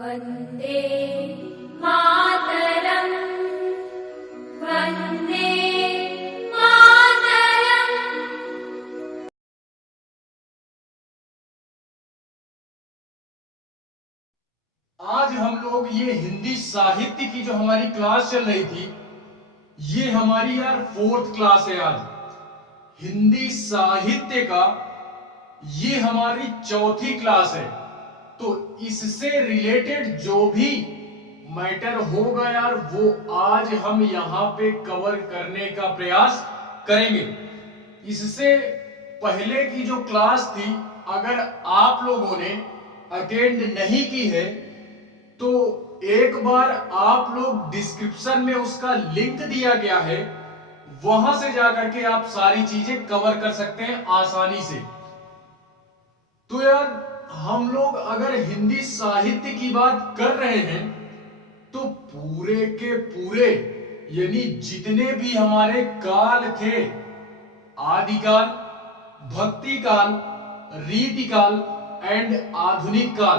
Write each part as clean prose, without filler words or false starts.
वन्दे मातरम् वन्दे मातरम्। आज हम लोग ये हिंदी साहित्य की जो हमारी क्लास चल रही थी, ये हमारी यार 4th क्लास है। आज हिंदी साहित्य का ये हमारी 4थी क्लास है। तो इससे रिलेटेड जो भी मैटर होगा यार, वो आज हम यहां पे कवर करने का प्रयास करेंगे। इससे पहले की जो क्लास थी, अगर आप लोगों ने अटेंड नहीं की है तो एक बार आप लोग डिस्क्रिप्शन में उसका लिंक दिया गया है, वहां से जाकर के आप सारी चीजें कवर कर सकते हैं आसानी से। तो यार हम लोग अगर हिंदी साहित्य की बात कर रहे हैं तो पूरे के पूरे यानी जितने भी हमारे काल थे, आदिकाल, भक्ति काल, रीति काल एंड आधुनिक काल,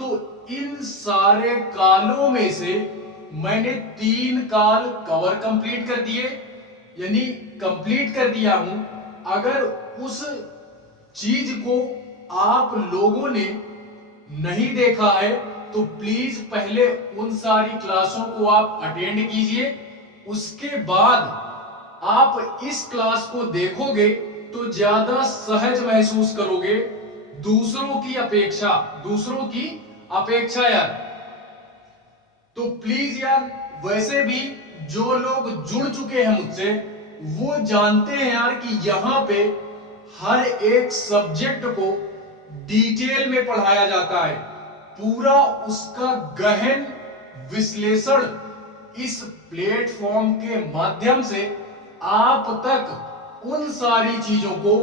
तो इन सारे कालों में से मैंने 3 काल कवर कंप्लीट कर दिए, यानी कंप्लीट कर दिया हूं। अगर उस चीज को आप लोगों ने नहीं देखा है तो प्लीज पहले उन सारी क्लासों को आप अटेंड कीजिए। उसके बाद आप इस क्लास को देखोगे तो ज्यादा सहज महसूस करोगे दूसरों की अपेक्षा यार। तो प्लीज यार, वैसे भी जो लोग जुड़ चुके हैं मुझसे वो जानते हैं यार कि यहां पे हर एक सब्जेक्ट को डिटेल में पढ़ाया जाता है। पूरा उसका गहन विश्लेषण इस प्लेटफॉर्म के माध्यम से आप तक उन सारी चीजों को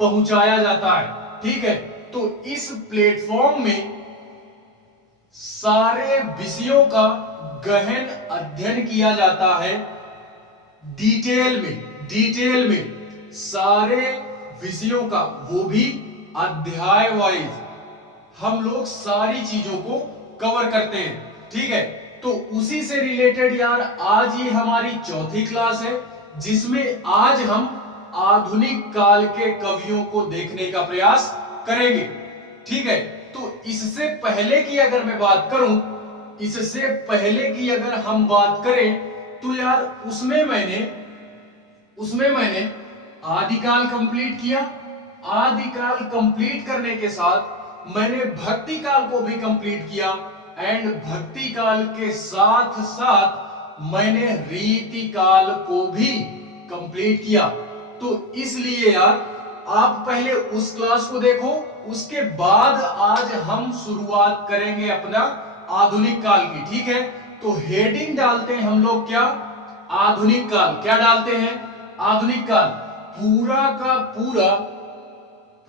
पहुंचाया जाता है। ठीक है, तो इस प्लेटफॉर्म में सारे विषयों का गहन अध्ययन किया जाता है। डिटेल में सारे विषयों का, वो भी अध्याय वाइज हम लोग सारी चीजों को कवर करते हैं। ठीक है, तो उसी से रिलेटेड यार आज ये हमारी 4थी क्लास है, जिसमें आज हम आधुनिक काल के कवियों को देखने का प्रयास करेंगे। ठीक है, तो इससे पहले की अगर मैं बात करूं, इससे पहले की अगर हम बात करें तो यार उसमें मैंने आदिकाल कंप्लीट किया। आदिकाल कंप्लीट करने के साथ मैंने भक्ति काल को भी कंप्लीट किया एंड भक्ति काल के साथ साथ मैंने रीति काल को भी कंप्लीट किया। तो इसलिए यार आप पहले उस क्लास को देखो, उसके बाद आज हम शुरुआत करेंगे अपना आधुनिक काल की। ठीक है, तो हेडिंग डालते हैं हम लोग क्या, आधुनिक काल। क्या डालते हैं, आधुनिक काल।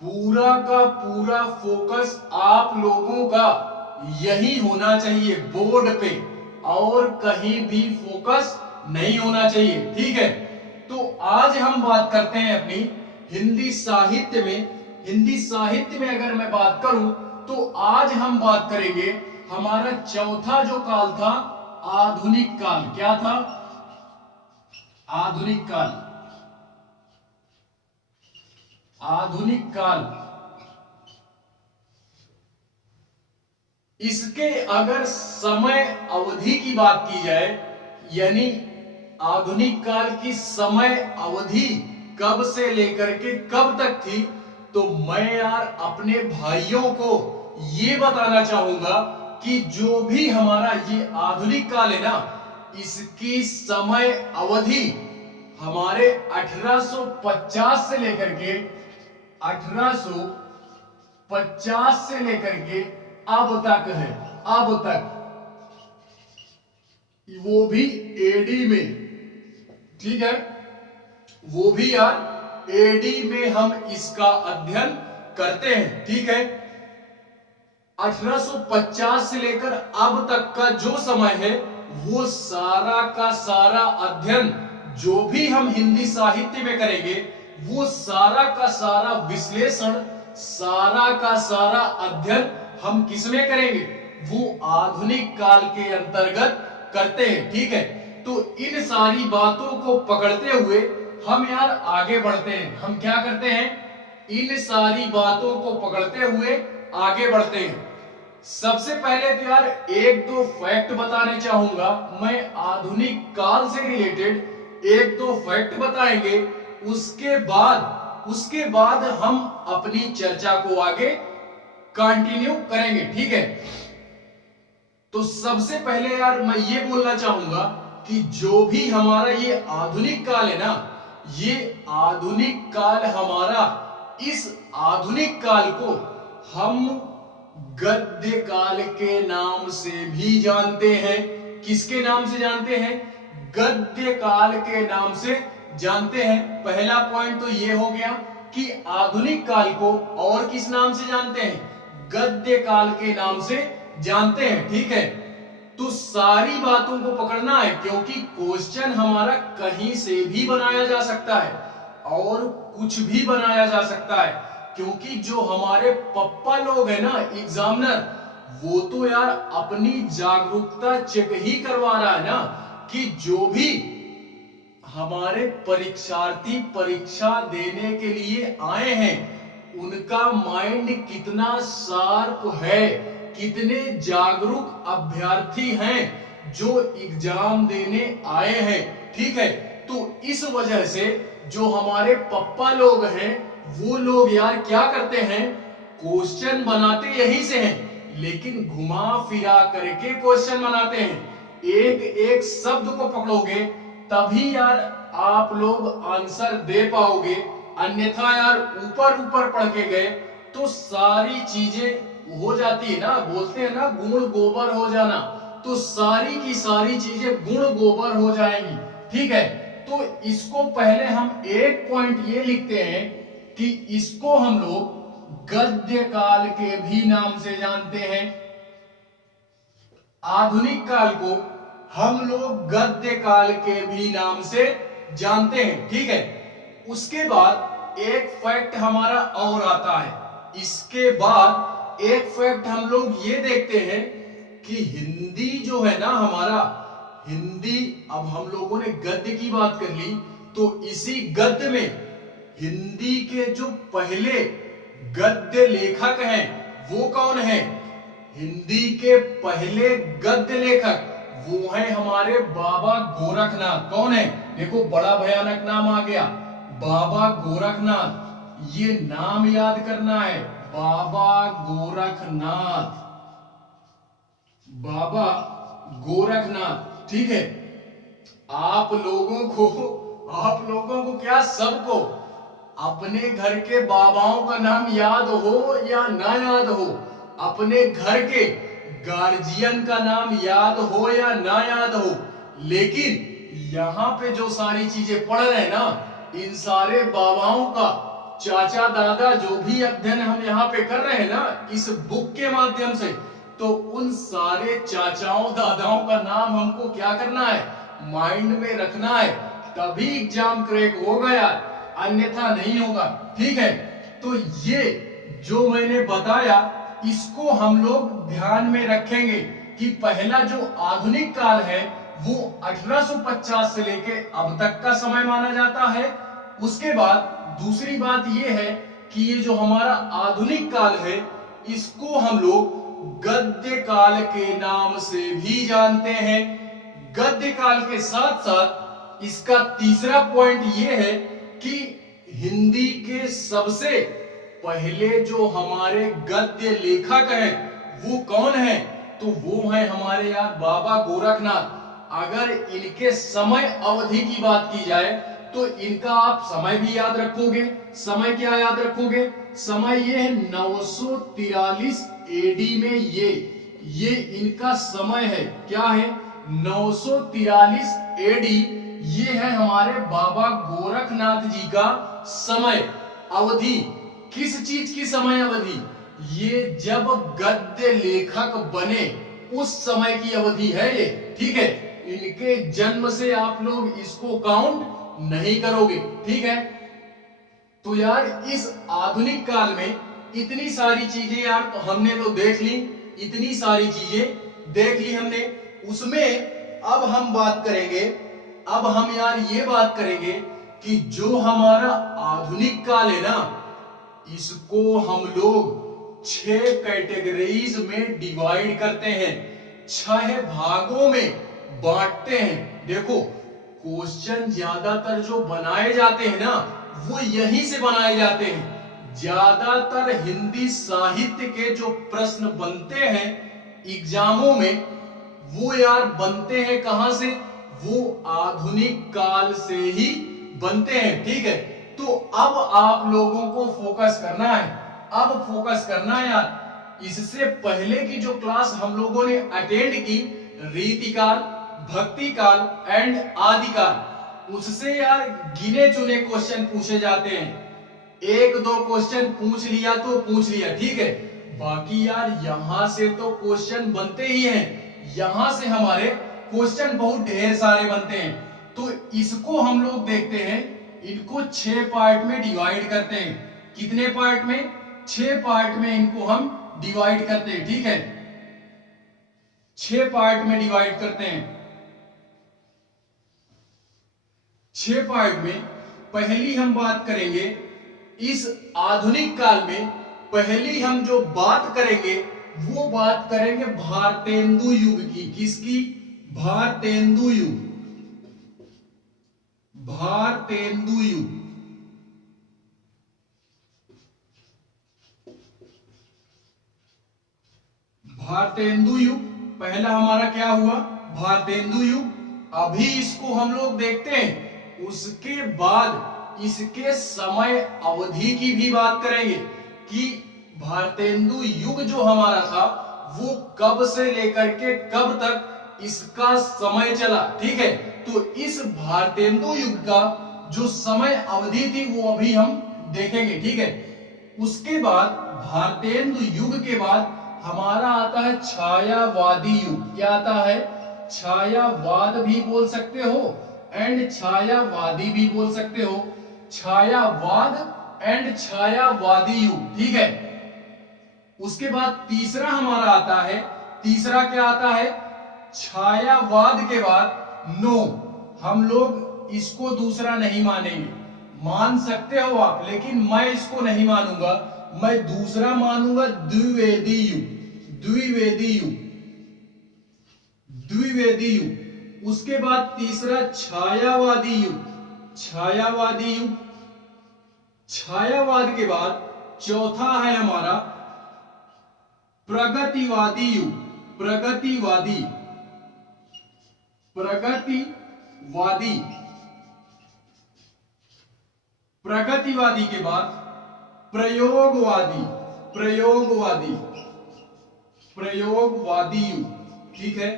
पूरा का पूरा फोकस आप लोगों का यही होना चाहिए बोर्ड पे, और कहीं भी फोकस नहीं होना चाहिए। ठीक है, तो आज हम बात करते हैं अपनी हिंदी साहित्य में अगर मैं बात करूं तो आज हम बात करेंगे हमारा 4था जो काल था, आधुनिक काल। क्या था, आधुनिक काल। इसके अगर समय अवधि की बात की जाए, यानी आधुनिक काल की समय अवधि कब से लेकर के कब तक थी, तो मैं यार अपने भाइयों को ये बताना चाहूंगा कि जो भी हमारा ये आधुनिक काल है ना, इसकी समय अवधि हमारे 1850 से लेकर के अब तक है। अब तक, वो भी एडी में। ठीक है, वो भी यार एडी में हम इसका अध्ययन करते हैं। ठीक है, 1850 से लेकर अब तक का जो समय है, वो सारा का सारा अध्ययन जो भी हम हिंदी साहित्य में करेंगे, वो सारा का सारा विश्लेषण, सारा का सारा अध्ययन हम किस में करेंगे, वो आधुनिक काल के अंतर्गत करते हैं। ठीक है, तो इन सारी बातों को पकड़ते हुए हम यार आगे बढ़ते हैं। हम क्या करते हैं, इन सारी बातों को पकड़ते हुए आगे बढ़ते हैं। सबसे पहले तो यार एक दो फैक्ट बताने चाहूंगा मैं, आधुनिक काल से रिलेटेड एक दो फैक्ट बताएंगे। उसके बाद हम अपनी चर्चा को आगे कंटिन्यू करेंगे। ठीक है, तो सबसे पहले यार मैं ये बोलना चाहूंगा कि जो भी हमारा ये आधुनिक काल है ना, ये आधुनिक काल हमारा, इस आधुनिक काल को हम गद्य काल के नाम से भी जानते हैं। किसके नाम से जानते हैं, गद्य काल के नाम से जानते हैं। पहला पॉइंट तो ये हो गया कि आधुनिक काल को और किस नाम से जानते हैं, गद्य काल के नाम से जानते हैं। ठीक है, तो सारी बातों को पकड़ना है क्योंकि क्वेश्चन हमारा कहीं से भी बनाया जा सकता है और कुछ भी बनाया जा सकता है, क्योंकि जो हमारे पप्पा लोग हैं ना एग्जामिनर, वो तो यार अपनी जागरूकता चेक ही करवा रहा है ना कि जो भी हमारे परीक्षार्थी परीक्षा देने के लिए आए हैं उनका माइंड कितना शार्प है, कितने जागरूक अभ्यर्थी हैं जो एग्जाम देने आए हैं। ठीक है, तो इस वजह से जो हमारे पप्पा लोग हैं वो लोग यार क्या करते हैं, क्वेश्चन बनाते यहीं से हैं लेकिन घुमा फिरा करके क्वेश्चन बनाते हैं। एक एक शब्द को पकड़ोगे तभी यार आप लोग आंसर दे पाओगे, अन्यथा यार ऊपर ऊपर पढ़ के गए तो सारी चीजें हो जाती है ना, बोलते हैं ना गुण गोबर हो जाना, तो सारी की सारी चीजें गुण गोबर हो जाएंगी। ठीक है, तो इसको पहले हम एक पॉइंट ये लिखते हैं कि इसको हम लोग गद्य काल के भी नाम से जानते हैं। आधुनिक काल को हम लोग गद्य काल के भी नाम से जानते हैं। ठीक है, उसके बाद एक फैक्ट हमारा और आता है। इसके बाद एक फैक्ट हम लोग ये देखते हैं कि हिंदी जो है ना हमारा, हिंदी, अब हम लोगों ने गद्य की बात कर ली तो इसी गद्य में हिंदी के जो पहले गद्य लेखक हैं वो कौन है, हिंदी के पहले गद्य लेखक वो है हमारे बाबा गोरखनाथ। कौन है, देखो बड़ा भयानक नाम आ गया, बाबा गोरखनाथ। ये नाम याद करना है, बाबा गोरखनाथ, बाबा गोरखनाथ। ठीक है, आप लोगों को क्या, सबको अपने घर के बाबाओं का नाम याद हो या ना याद हो, अपने घर के गार्जियन का नाम याद हो या ना याद हो, लेकिन यहाँ पे जो सारी चीजें पढ़ रहे हैं ना, इन सारे बाबाओं का, चाचा दादा, जो भी अध्ययन हम यहाँ पे कर रहे हैं ना इस बुक के माध्यम से, तो उन सारे चाचाओं दादाओं का नाम हमको क्या करना है, माइंड में रखना है, तभी एग्जाम क्रैक होगा यार, अन्यथा नहीं होगा। ठीक है, तो ये जो मैंने बताया इसको हम लोग ध्यान में रखेंगे कि पहला जो आधुनिक काल है वो 1850 से लेके अब तक का समय माना जाता है। उसके बाद दूसरी बात ये है कि ये जो हमारा आधुनिक काल है इसको हम लोग गद्य काल के नाम से भी जानते हैं। गद्य काल के साथ साथ इसका तीसरा पॉइंट ये है कि हिंदी के सबसे पहले जो हमारे गद्य लेखक हैं वो कौन है, तो वो है हमारे यार बाबा गोरखनाथ। अगर इनके समय अवधि की बात की जाए तो इनका आप समय भी याद रखोगे। समय क्या याद रखोगे, समय ये है 943 एडी में ये इनका समय है। क्या है, 943 एडी, ये है हमारे बाबा गोरखनाथ जी का समय अवधि। किस चीज की समय अवधि, ये जब गद्य लेखक बने उस समय की अवधि है ये। ठीक है, इनके जन्म से आप लोग इसको काउंट नहीं करोगे। ठीक है, तो यार इस आधुनिक काल में इतनी सारी चीजें यार तो हमने तो देख ली। इतनी सारी चीजें देख ली हमने। उसमें अब हम बात करेंगे, अब हम यार ये बात करेंगे कि जो हमारा आधुनिक काल है ना, इसको हम लोग 6 कैटेगरीज में डिवाइड करते हैं, 6 भागों में बांटते हैं। देखो क्वेश्चन ज्यादातर जो बनाए जाते हैं ना, वो यहीं से बनाए जाते हैं। ज्यादातर हिंदी साहित्य के जो प्रश्न बनते हैं एग्जामों में, वो यार बनते हैं कहां से? वो आधुनिक काल से ही बनते हैं। ठीक है, तो अब आप लोगों को फोकस करना है, अब फोकस करना है यार। इससे पहले की जो क्लास हम लोगों ने अटेंड की, रीतिकाल, भक्तिकाल एंड आदिकाल, उससे यार गिने चुने क्वेश्चन पूछे जाते हैं। 1-2 क्वेश्चन पूछ लिया तो पूछ लिया, ठीक है। बाकी यार यहां से तो क्वेश्चन बनते ही हैं, यहां से हमारे क्वेश्चन बहुत ढेर सारे बनते हैं। तो इसको हम लोग देखते हैं, इनको 6 पार्ट में डिवाइड करते हैं। कितने पार्ट में? 6 पार्ट में इनको हम डिवाइड करते हैं, ठीक है। 6 पार्ट में डिवाइड करते हैं। 6 पार्ट में पहली हम बात करेंगे इस आधुनिक काल में, पहली हम जो बात करेंगे वो बात करेंगे भारतेंदु युग की। किसकी? भारतेंदु युग, भारतेंदु युग। भारतेंदु युग पहला हमारा क्या हुआ? भारतेंदु युग। अभी इसको हम लोग देखते हैं, उसके बाद इसके समय अवधि की भी बात करेंगे कि भारतेंदु युग जो हमारा था वो कब से लेकर के कब तक इसका समय चला, ठीक है। तो इस भारतेंदु युग का जो समय अवधि थी वो अभी हम देखेंगे, ठीक है। उसके बाद भारतेंदु युग के बाद हमारा आता है छायावादी युग। क्या आता है? छायावाद भी बोल सकते हो एंड छायावादी भी बोल सकते हो। छायावाद एंड छायावादी युग, ठीक है। उसके बाद तीसरा हमारा आता है, तीसरा क्या आता है? छायावाद के बाद नो, हम लोग इसको दूसरा नहीं मानेंगे। मान सकते हो आप, लेकिन मैं इसको नहीं मानूंगा, मैं दूसरा मानूंगा द्विवेदी युग। द्विवेदी युग, द्विवेदी युग। उसके बाद तीसरा छायावादी युग, छायावादी युग। छायावाद के बाद चौथा है हमारा प्रगतिवादी युग। प्रगतिवादी, प्रगतिवादी। प्रगतिवादी के बाद प्रयोगवादी, प्रयोगवादी, प्रयोगवादी युग, ठीक है।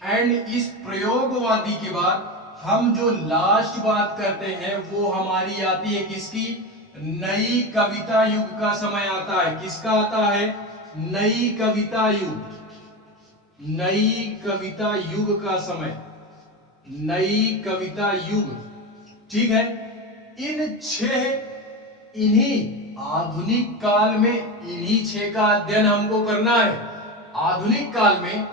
एंड इस प्रयोगवादी के बाद हम जो लास्ट बात करते हैं वो हमारी आती है किसकी? नई कविता युग का समय आता है। किसका आता है? नई कविता युग, नई कविता युग का समय, नई कविता युग, ठीक है। इन 6, इन्हीं आधुनिक काल में इन्हीं 6 का अध्ययन हमको करना है। आधुनिक काल में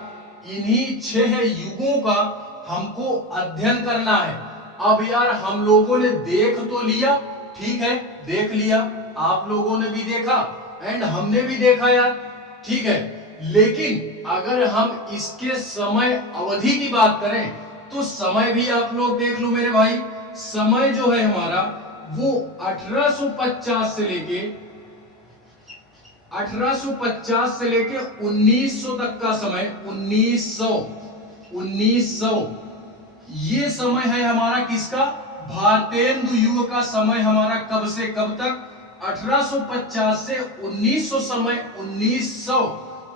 इन्हीं 6 युगों का हमको अध्ययन करना है। अब यार हम लोगों ने देख तो लिया, ठीक है, देख लिया, आप लोगों ने भी देखा एंड हमने भी देखा यार, ठीक है। लेकिन अगर हम इसके समय अवधि की बात करें तो समय भी आप लोग देख लो मेरे भाई। समय जो है हमारा वो 1850 से लेके 1900 तक का समय, 1900 ये समय है हमारा किसका? भारतेंदु युग का समय हमारा कब से कब तक? 1850 से 1900 समय, 1900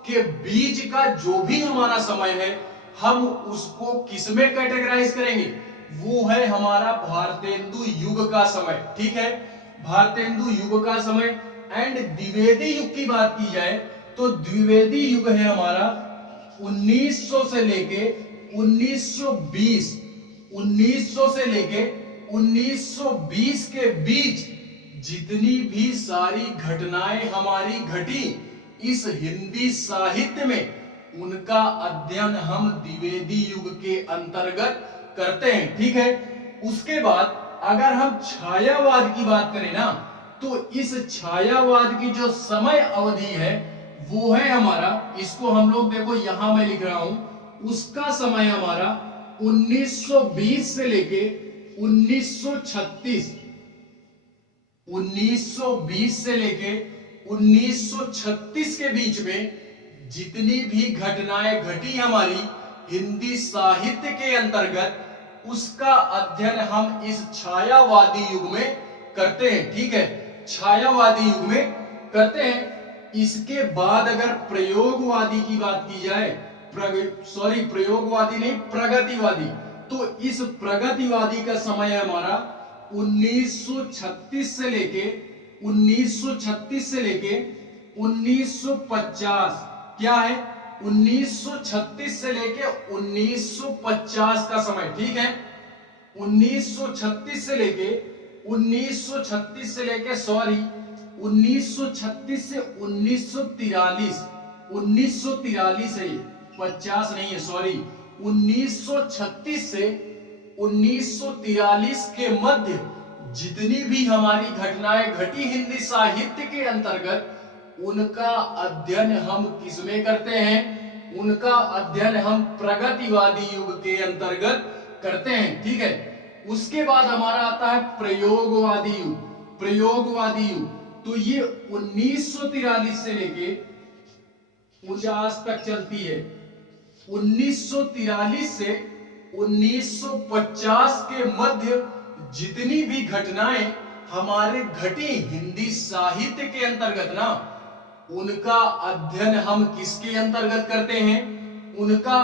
के बीच का जो भी हमारा समय है हम उसको किसमें कैटेगराइज करेंगे? वो है हमारा भारतेंदु युग का समय, ठीक है। भारतेंदु युग का समय। एंड द्विवेदी युग की बात की जाए तो द्विवेदी युग है हमारा 1900 से लेके 1920, 1900 से लेके 1920 के बीच जितनी भी सारी घटनाएं हमारी घटी इस हिंदी साहित्य में उनका अध्ययन हम द्विवेदी युग के अंतर्गत करते हैं। ठीक है, उसके बाद अगर हम छायावाद की बात करें ना, तो इस छायावाद की जो समय अवधि है वो है हमारा, इसको हम लोग देखो यहां मैं लिख रहा हूं, उसका समय हमारा 1920 से लेके 1936, 1920 से लेके 1936 के बीच में जितनी भी घटनाएं घटी हमारी हिंदी साहित्य के अंतर्गत, उसका अध्ययन हम इस छायावादी युग में करते हैं। ठीक है, छायावादी युग में करते हैं। इसके बाद अगर प्रयोगवादी की बात की जाए, प्रयोगवादी नहीं, प्रगतिवादी, तो इस प्रगतिवादी का समय है हमारा 1936 से लेके 1950, क्या है 1936 से लेके 1950 का समय। ठीक है, 1936 से लेके 1936 से 1943 है, ये 50 नहीं है, सॉरी, 1936 से 1943 के मध्य जितनी भी हमारी घटनाएं घटी हिंदी साहित्य के अंतर्गत, उनका अध्ययन हम किसमें करते हैं? उनका अध्ययन हम प्रगतिवादी युग के अंतर्गत करते हैं। ठीक है, उसके बाद हमारा आता है प्रयोगवादी युग। प्रयोगवादी युग तो ये 1943 से लेके 50 तक चलती है। 1943 से 1950 के मध्य जितनी भी घटनाएं हमारे घटी हिंदी साहित्य के अंतर्गत ना, उनका अध्ययन हम किसके अंतर्गत करते हैं? उनका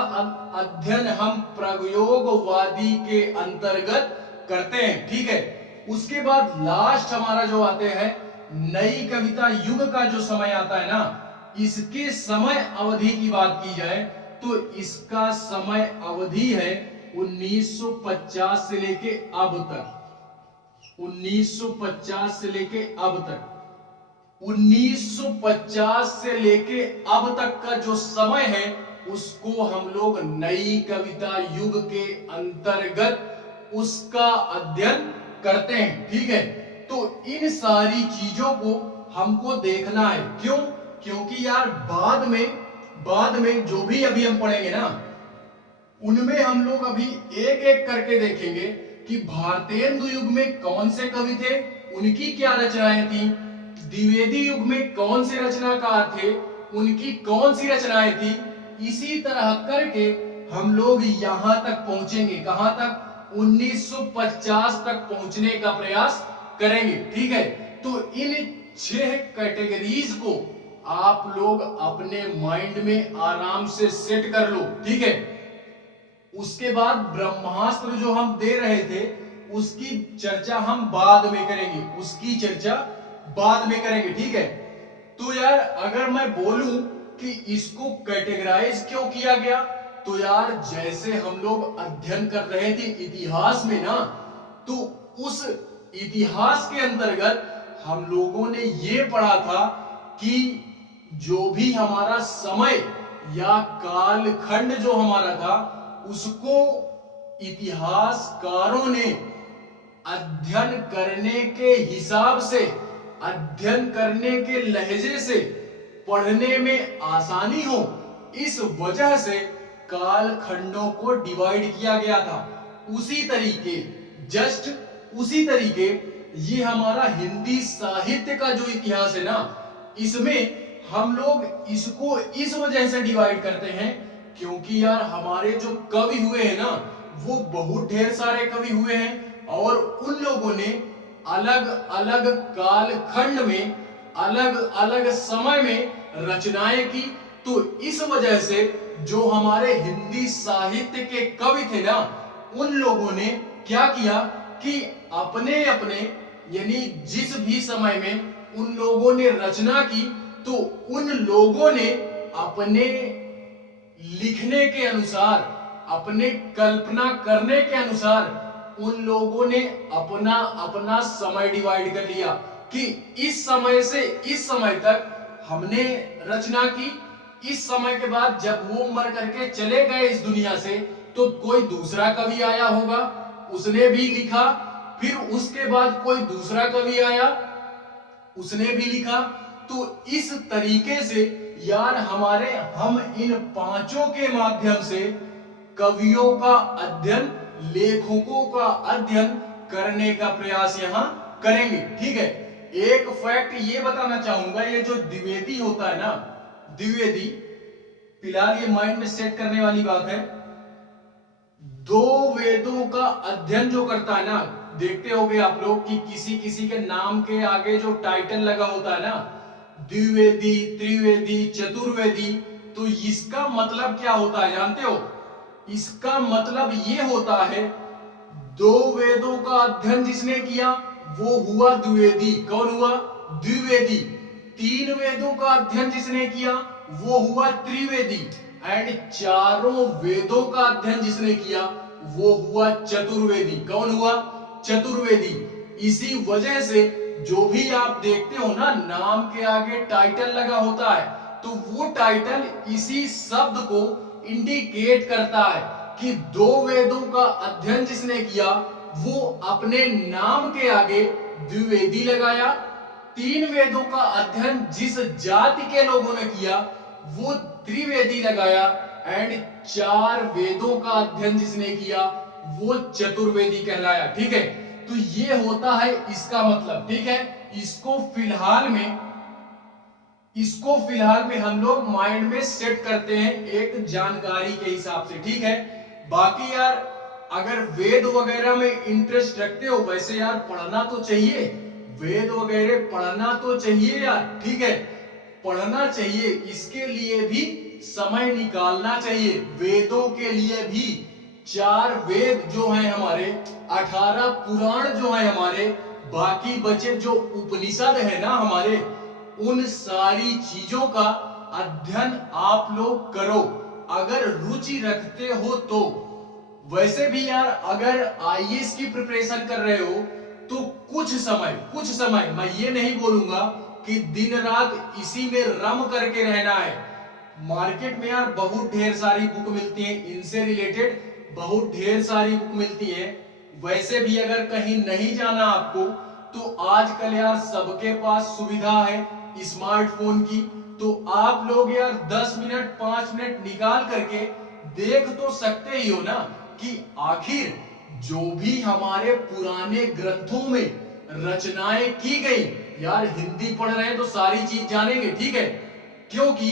अध्ययन हम प्रयोगवादी के अंतर्गत करते हैं। ठीक है, उसके बाद लास्ट हमारा जो आते हैं नई कविता युग का जो समय आता है ना, इसके समय अवधि की बात की जाए तो इसका समय अवधि है 1950 से लेके अब तक। 1950 से लेके अब तक, 1950 से लेके अब तक का जो समय है उसको हम लोग नई कविता युग के अंतर्गत उसका अध्ययन करते हैं। ठीक है, तो इन सारी चीजों को हमको देखना है। क्यों? क्योंकि यार बाद में जो भी अभी हम पढ़ेंगे ना, उनमें हम लोग अभी एक एक करके देखेंगे कि भारतेंदु युग में कौन से कवि थे, उनकी क्या रचनाएं थी, द्विवेदी युग में कौन से रचनाकार थे, उनकी कौन सी रचनाएं थी। इसी तरह करके हम लोग यहां तक पहुंचेंगे। कहां तक? 1950 तक पहुंचने का प्रयास करेंगे। ठीक है, तो इन 6 कैटेगरीज को आप लोग अपने माइंड में आराम से सेट कर लो। ठीक है, उसके बाद ब्रह्मास्त्र जो हम दे रहे थे उसकी चर्चा हम बाद में करेंगे, उसकी चर्चा बाद में करेंगे। ठीक है, तो यार अगर मैं बोलूं कि इसको कैटेगराइज क्यों किया गया, तो यार जैसे हम लोग अध्ययन कर रहे थे इतिहास में ना, तो उस इतिहास के अंतर्गत हम लोगों ने ये पढ़ा था कि जो भी हमारा समय या कालखंड जो हमारा था, उसको इतिहासकारों ने अध्ययन करने के हिसाब से, अध्ययन करने के लहजे से पढ़ने में आसानी हो, इस वजह से कालखंडों को डिवाइड किया गया था। उसी तरीके, जस्ट उसी तरीके ये हमारा हिंदी साहित्य का जो इतिहास है ना, इसमें हम लोग इसको इस वजह से डिवाइड करते हैं क्योंकि यार हमारे जो कवि हुए हैं ना, वो बहुत ढेर सारे कवि हुए हैं और उन लोगों ने अलग अलग कालखंड में, अलग अलग समय में रचनाएं की। तो इस वजह से जो हमारे हिंदी साहित्य के कवि थे ना, उन लोगों ने क्या किया कि अपने अपने, यानी जिस भी समय में उन लोगों ने रचना की, तो उन लोगों ने अपने लिखने के अनुसार, अपने कल्पना करने के अनुसार, उन लोगों ने अपना अपना समय डिवाइड कर लिया कि इस समय से इस समय तक हमने रचना की। इस समय के बाद जब वो मर करके चले गए इस दुनिया से, तो कोई दूसरा कवि आया होगा, उसने भी लिखा। फिर उसके बाद कोई दूसरा कवि आया, उसने भी लिखा। तो इस तरीके से यार हम इन पांचों के माध्यम से कवियों का अध्ययन, लेखकों का अध्ययन करने का प्रयास यहां करेंगे। ठीक है, एक फैक्ट ये बताना चाहूंगा, ये जो द्विवेदी होता है ना, द्विवेदी, फिलहाल ये माइंड में सेट करने वाली बात है। दो वेदों का अध्ययन जो करता है ना, देखते होगे आप लोग कि किसी किसी के नाम के आगे जो टाइटल लगा होता है ना, द्विवेदी, त्रिवेदी, चतुर्वेदी, तो इसका मतलब क्या होता है जानते हो? इसका मतलब ये होता है, दो वेदों का अध्ययन जिसने किया वो हुआ द्विवेदी। कौन हुआ? द्विवेदी। तीन वेदों का अध्ययन जिसने किया वो हुआ त्रिवेदी। एंड चारों वेदों का अध्ययन जिसने किया वो हुआ चतुर्वेदी। कौन हुआ? चतुर्वेदी। इसी वजह से जो भी आप देखते हो ना, नाम के आगे टाइटल लगा होता है, तो वो टाइटल इसी शब्द को इंडिकेट करता है कि दो वेदों का अध्ययन जिसने किया वो अपने नाम के आगे द्विवेदी लगाया। तीन वेदों का अध्ययन जिस जाति के लोगों ने किया वो त्रिवेदी लगाया। एंड चार वेदों का अध्ययन जिसने किया वो चतुर्वेदी कहलाया। ठीक है, तो ये होता है इसका मतलब। ठीक है, इसको फिलहाल में हम लोग माइंड में सेट करते हैं एक जानकारी के हिसाब से। ठीक है, बाकी यार अगर वेद वगैरह में इंटरेस्ट रखते हो, वैसे यार पढ़ना तो चाहिए, वेद वगैरह पढ़ना तो चाहिए यार। ठीक है, पढ़ना चाहिए, इसके लिए भी समय निकालना चाहिए। वेदों के लिए भी 4 वेद जो हैं हमारे, 18 पुराण जो हैं हमारे, बाकी बचे जो उपनिषद है ना हमारे, उन सारी चीजों का अध्ययन आप लोग करो अगर रुचि रखते हो तो। वैसे भी यार अगर आईएएस की प्रिपरेशन कर रहे हो तो कुछ समय मैं ये नहीं बोलूंगा कि दिन रात इसी में रम करके रहना है। मार्केट में यार बहुत ढेर सारी बुक मिलती हैं, इनसे रिलेटेड बहुत ढेर सारी बुक मिलती है। वैसे भी अगर कहीं नहीं जाना आपको, तो आजकल यार सबके पास सुविधा है स्मार्टफोन की, तो आप लोग यार 10 मिनट 5 मिनट निकाल करके देख तो सकते ही हो ना कि आखिर जो भी हमारे पुराने ग्रंथों में रचनाएं की गई। यार हिंदी पढ़ रहे हैं तो सारी चीज जानेंगे। ठीक है, क्योंकि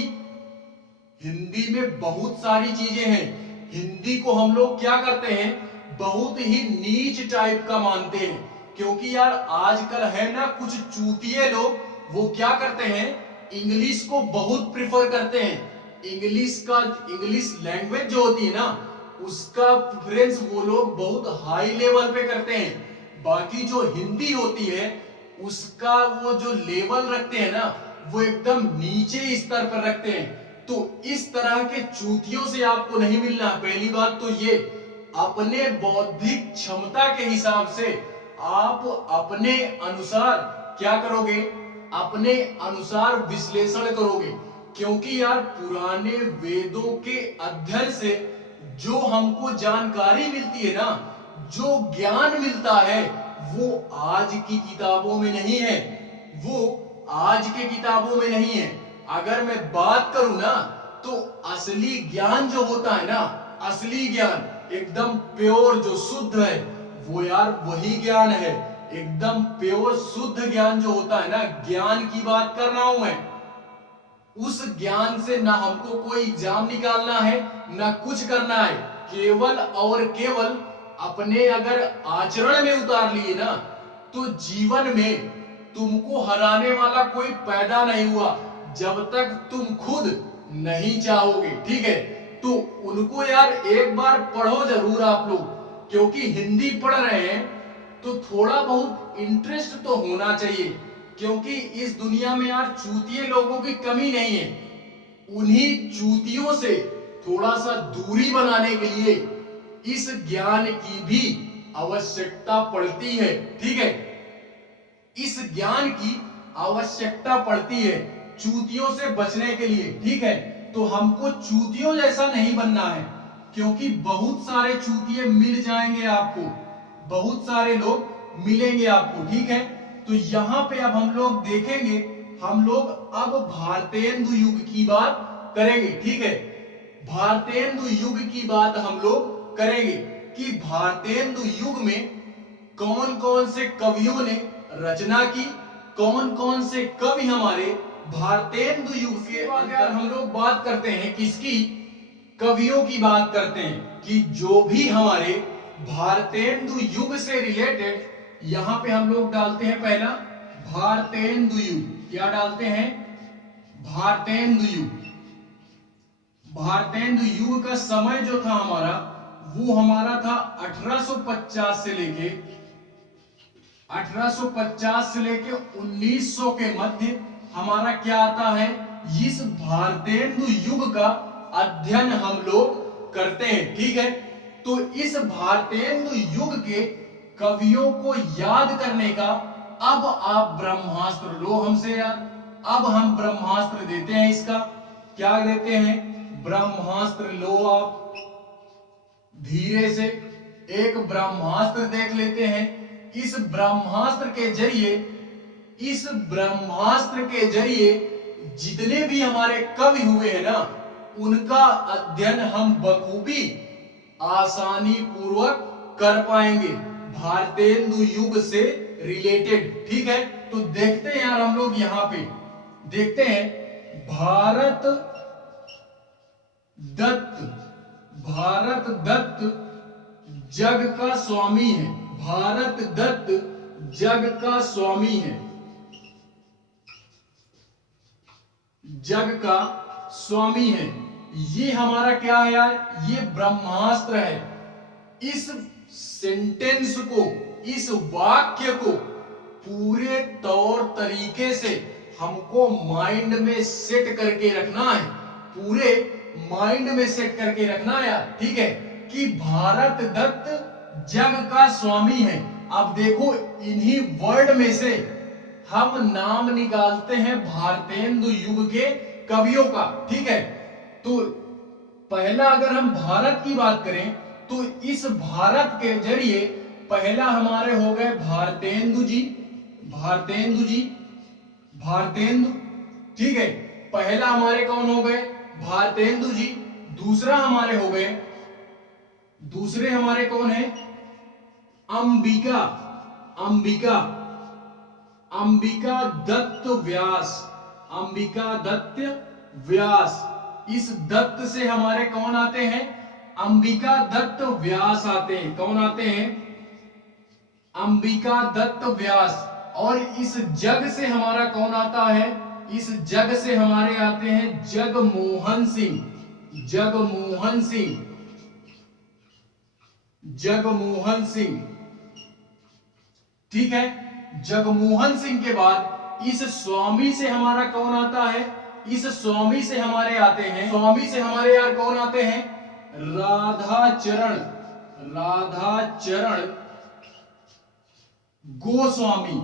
हिंदी में बहुत सारी चीजें हैं। हिंदी को हम लोग क्या करते हैं, बहुत ही नीच टाइप का मानते हैं। क्योंकि यार आजकल है ना कुछ चूतिए लोग, वो क्या करते हैं, इंग्लिश को बहुत प्रिफर करते हैं। इंग्लिश लैंग्वेज जो होती है ना, उसका प्रेफरेंस वो लोग बहुत हाई लेवल पे करते हैं। बाकी जो हिंदी होती है उसका वो जो लेवल रखते हैं ना, वो एकदम नीचे स्तर पर रखते हैं। तो इस तरह के चूतियों से आपको नहीं मिलना। पहली बात तो ये, अपने बौद्धिक क्षमता के हिसाब से आप अपने अनुसार क्या करोगे, अपने अनुसार विश्लेषण करोगे। क्योंकि यार पुराने वेदों के अध्ययन से जो हमको जानकारी मिलती है ना, जो ज्ञान मिलता है, वो आज की किताबों में नहीं है, वो आज के किताबों में नहीं है। अगर मैं बात करूं ना, तो असली ज्ञान जो होता है ना, असली ज्ञान एकदम प्योर जो शुद्ध है, वो यार वही ज्ञान है। एकदम प्योर शुद्ध ज्ञान जो होता है ना, ज्ञान की बात कर रहा हूं मैं। उस ज्ञान से ना हमको कोई एग्जाम निकालना है, ना कुछ करना है। केवल और केवल अपने अगर आचरण में उतार लिए ना, तो जीवन में तुमको हराने वाला कोई पैदा नहीं हुआ जब तक तुम खुद नहीं चाहोगे। ठीक है, तो उनको यार एक बार पढ़ो जरूर आप लोग। क्योंकि हिंदी पढ़ रहे हैं तो थोड़ा बहुत इंटरेस्ट तो होना चाहिए। क्योंकि इस दुनिया में यार चूतिए लोगों की कमी नहीं है। उन्हीं चूतियों से थोड़ा सा दूरी बनाने के लिए इस ज्ञान की भी आवश्यकता पड़ती है। ठीक है, इस ज्ञान की आवश्यकता पड़ती है। चूतियों से बचने के लिए, ठीक है। तो हमको चूतियों जैसा नहीं बनना है, क्योंकि बहुत सारे चूतिए मिल जाएंगे आपको, बहुत सारे लोग मिलेंगे आपको, ठीक है। तो यहां पे अब हम लोग देखेंगे, हम लोग अब भारतेंदु युग की बात करेंगे, ठीक है। भारतेंदु युग की बात हम लोग करेंगे कि भारतेंदु युग में कौन कौन से कवियों ने रचना की, कौन कौन से कवि हमारे भारतेंदु युग के अंदर। हम लोग बात करते हैं किसकी, कवियों की बात करते हैं कि जो भी हमारे भारतेंदु युग से रिलेटेड, यहां पे हम लोग डालते हैं पहला भारतेंदु युग। क्या डालते हैं? भारतेंदु युग। भारतेंदु युग का समय जो था हमारा, वो हमारा था 1850 से लेके 1900 के मध्य हमारा क्या आता है, इस भारतेंदु युग का अध्ययन हम लोग करते हैं, ठीक है। तो इस भारतेंदु युग के कवियों को याद करने का अब आप ब्रह्मास्त्र लो हमसे यार। अब हम ब्रह्मास्त्र देते हैं, इसका क्या देते हैं, ब्रह्मास्त्र लो आप। धीरे से एक ब्रह्मास्त्र देख लेते हैं। इस ब्रह्मास्त्र के जरिए जितने भी हमारे कवि हुए हैं ना, उनका अध्ययन हम बखूबी आसानी पूर्वक कर पाएंगे भारतेंदु युग से रिलेटेड, ठीक है। तो देखते हैं यार, हम लोग यहां पे देखते हैं भारत दत्त जग का स्वामी है। भारत दत्त जग का स्वामी है, जग का स्वामी है। ये हमारा क्या है यार, ये ब्रह्मास्त्र है। इस सेंटेंस को, इस वाक्य को पूरे तौर तरीके से हमको माइंड में सेट करके रखना है, पूरे माइंड में सेट करके रखना है यार, ठीक है, कि भारत दत्त जग का स्वामी है। अब देखो, इन्हीं वर्ड में से हम नाम निकालते हैं भारतेंदु युग के कवियों का, ठीक है। तो पहला अगर हम भारत की बात करें, तो इस भारत के जरिए पहला हमारे हो गए भारतेंदु जी, ठीक है। पहला हमारे कौन हो गए, भारतेंदु जी। दूसरे हमारे कौन है, अंबिका दत्त व्यास। इस दत्त से हमारे कौन आते हैं, अंबिका दत्त व्यास आते हैं। कौन आते हैं, अंबिका दत्त व्यास। और इस जग से हमारा कौन आता है, इस जग से हमारे आते हैं जगमोहन सिंह, ठीक है। जगमोहन सिंह के बाद इस स्वामी से हमारा कौन आता है, इस स्वामी से हमारे आते हैं, स्वामी से हमारे यार कौन आते हैं, राधाचरण गोस्वामी।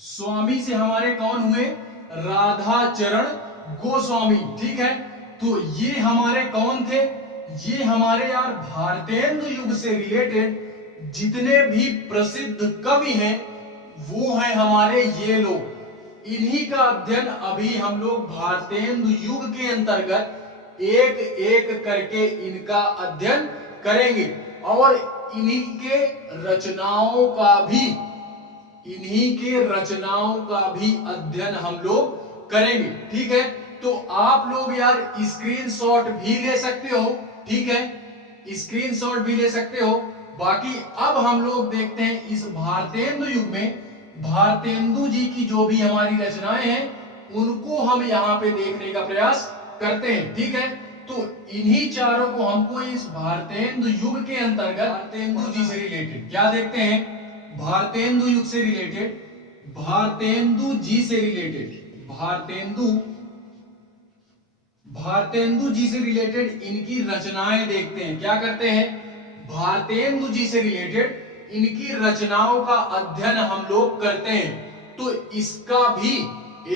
स्वामी से हमारे कौन हुए, राधाचरण गोस्वामी, ठीक है। तो ये हमारे कौन थे, ये हमारे यार भारतेंदु युग से रिलेटेड जितने भी प्रसिद्ध कवि हैं, वो हैं हमारे ये लोग। इन्हीं का अध्ययन अभी हम लोग भारतेंदु युग के अंतर्गत एक एक करके इनका अध्ययन करेंगे, और इन्हीं के रचनाओं का भी अध्ययन हम लोग करेंगे, ठीक है। तो आप लोग यार स्क्रीनशॉट भी ले सकते हो, ठीक है, स्क्रीनशॉट भी ले सकते हो। बाकी अब हम लोग देखते हैं इस भारतेंदु युग में भारतेंदु जी की जो भी हमारी रचनाएं हैं, उनको हम यहाँ पे देखने का प्रयास करते हैं, ठीक है। तो इन्हीं चारों को हमको इस भारतेंदु युग के अंतर्गत भारतेंदु जी से रिलेटेड क्या देखते हैं, भारतेंदु युग से रिलेटेड, भारतेंदु जी से रिलेटेड, भारतेंदु जी से रिलेटेड इनकी रचनाएं देखते हैं। क्या करते हैं, भारतेंदु जी से रिलेटेड इनकी रचनाओं का अध्ययन हम लोग करते हैं। तो इसका भी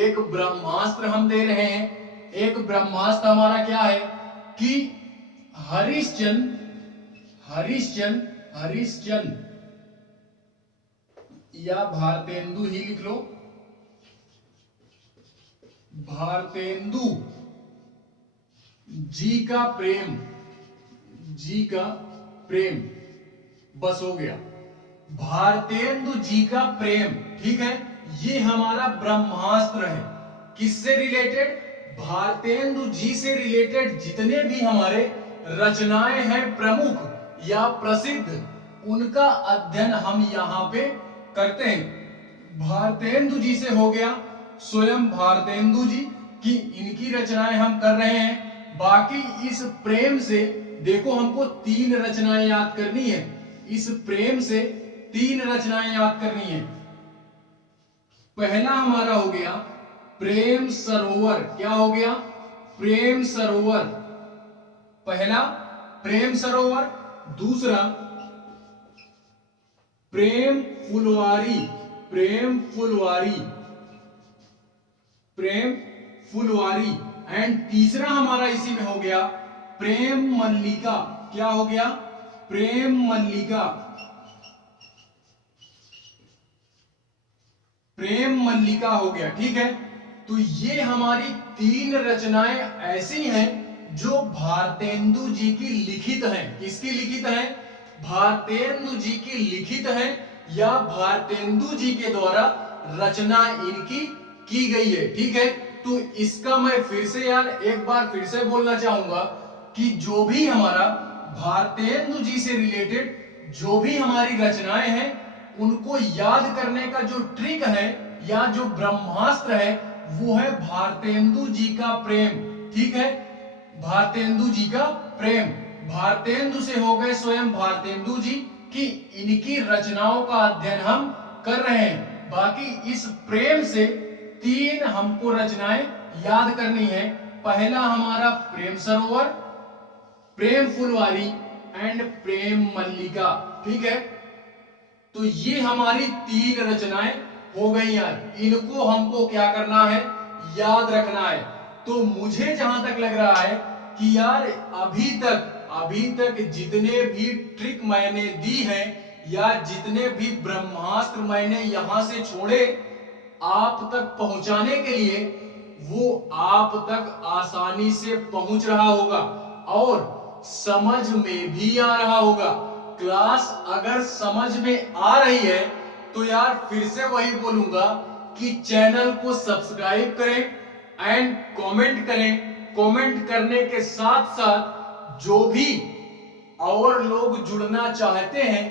एक ब्रह्मास्त्र हम दे रहे हैं। एक ब्रह्मास्त्र हमारा क्या है कि हरिश्चंद्र या भारतेंदु ही लिख लो, भारतेंदु जी का प्रेम, बस हो गया। भारतेंदु जी का प्रेम, ठीक है, ये हमारा ब्रह्मास्त्र है। किससे रिलेटेड? भारतेंदु जी से रिलेटेड जितने भी हमारे रचनाएं हैं प्रमुख या प्रसिद्ध, उनका अध्ययन हम यहां पे करते हैं। भारतेंदु जी से हो गया स्वयं भारतेंदु जी की इनकी रचनाएं हम कर रहे हैं। बाकी इस प्रेम से देखो हमको 3 रचनाएं याद करनी है। इस प्रेम से 3 रचनाएं याद करनी है। पहला हमारा हो गया प्रेम सरोवर। क्या हो गया? प्रेम सरोवर। पहला प्रेम सरोवर। दूसरा प्रेम फुलवारी, प्रेम फुलवारी। एंड तीसरा हमारा इसी में हो गया प्रेम मल्लिका। क्या हो गया? प्रेम मल्लिका, प्रेम मल्लिका हो गया। ठीक है, तो ये हमारी 3 रचनाएं ऐसी हैं जो भारतेंदु जी की लिखित हैं। किसकी लिखित है? भारतेंदु जी की लिखित है या भारतेंदु जी के द्वारा रचना इनकी की गई है। ठीक है, तो इसका मैं फिर से यार एक बार फिर से बोलना चाहूंगा कि जो भी हमारा भारतेंदु जी से रिलेटेड जो भी हमारी रचनाएं हैं, उनको याद करने का जो ट्रिक है या जो ब्रह्मास्त्र है वो है भारतेंदु जी का प्रेम। ठीक है, भारतेंदु जी का प्रेम। भारतेंदु से हो गए स्वयं भारतेंदु जी की इनकी रचनाओं का अध्ययन हम कर रहे हैं। बाकी इस प्रेम से 3 हमको रचनाएं याद करनी है। पहला हमारा प्रेम सरोवर, प्रेम फुलवारी एंड प्रेम मल्लिका। ठीक है, तो ये हमारी 3 रचनाएं हो गई यार। इनको हमको क्या करना है? याद रखना है। तो मुझे जहां तक लग रहा है कि यार अभी तक जितने भी ट्रिक मैंने दी है या जितने भी ब्रह्मास्त्र मैंने यहां से छोड़े आप तक पहुंचाने के लिए, वो आप तक आसानी से पहुंच रहा होगा और समझ में भी आ रहा होगा। क्लास अगर समझ में आ रही है तो यार फिर से वही बोलूंगा कि चैनल को सब्सक्राइब करें एंड कमेंट करें। कमेंट करने के साथ साथ जो भी और लोग जुड़ना चाहते हैं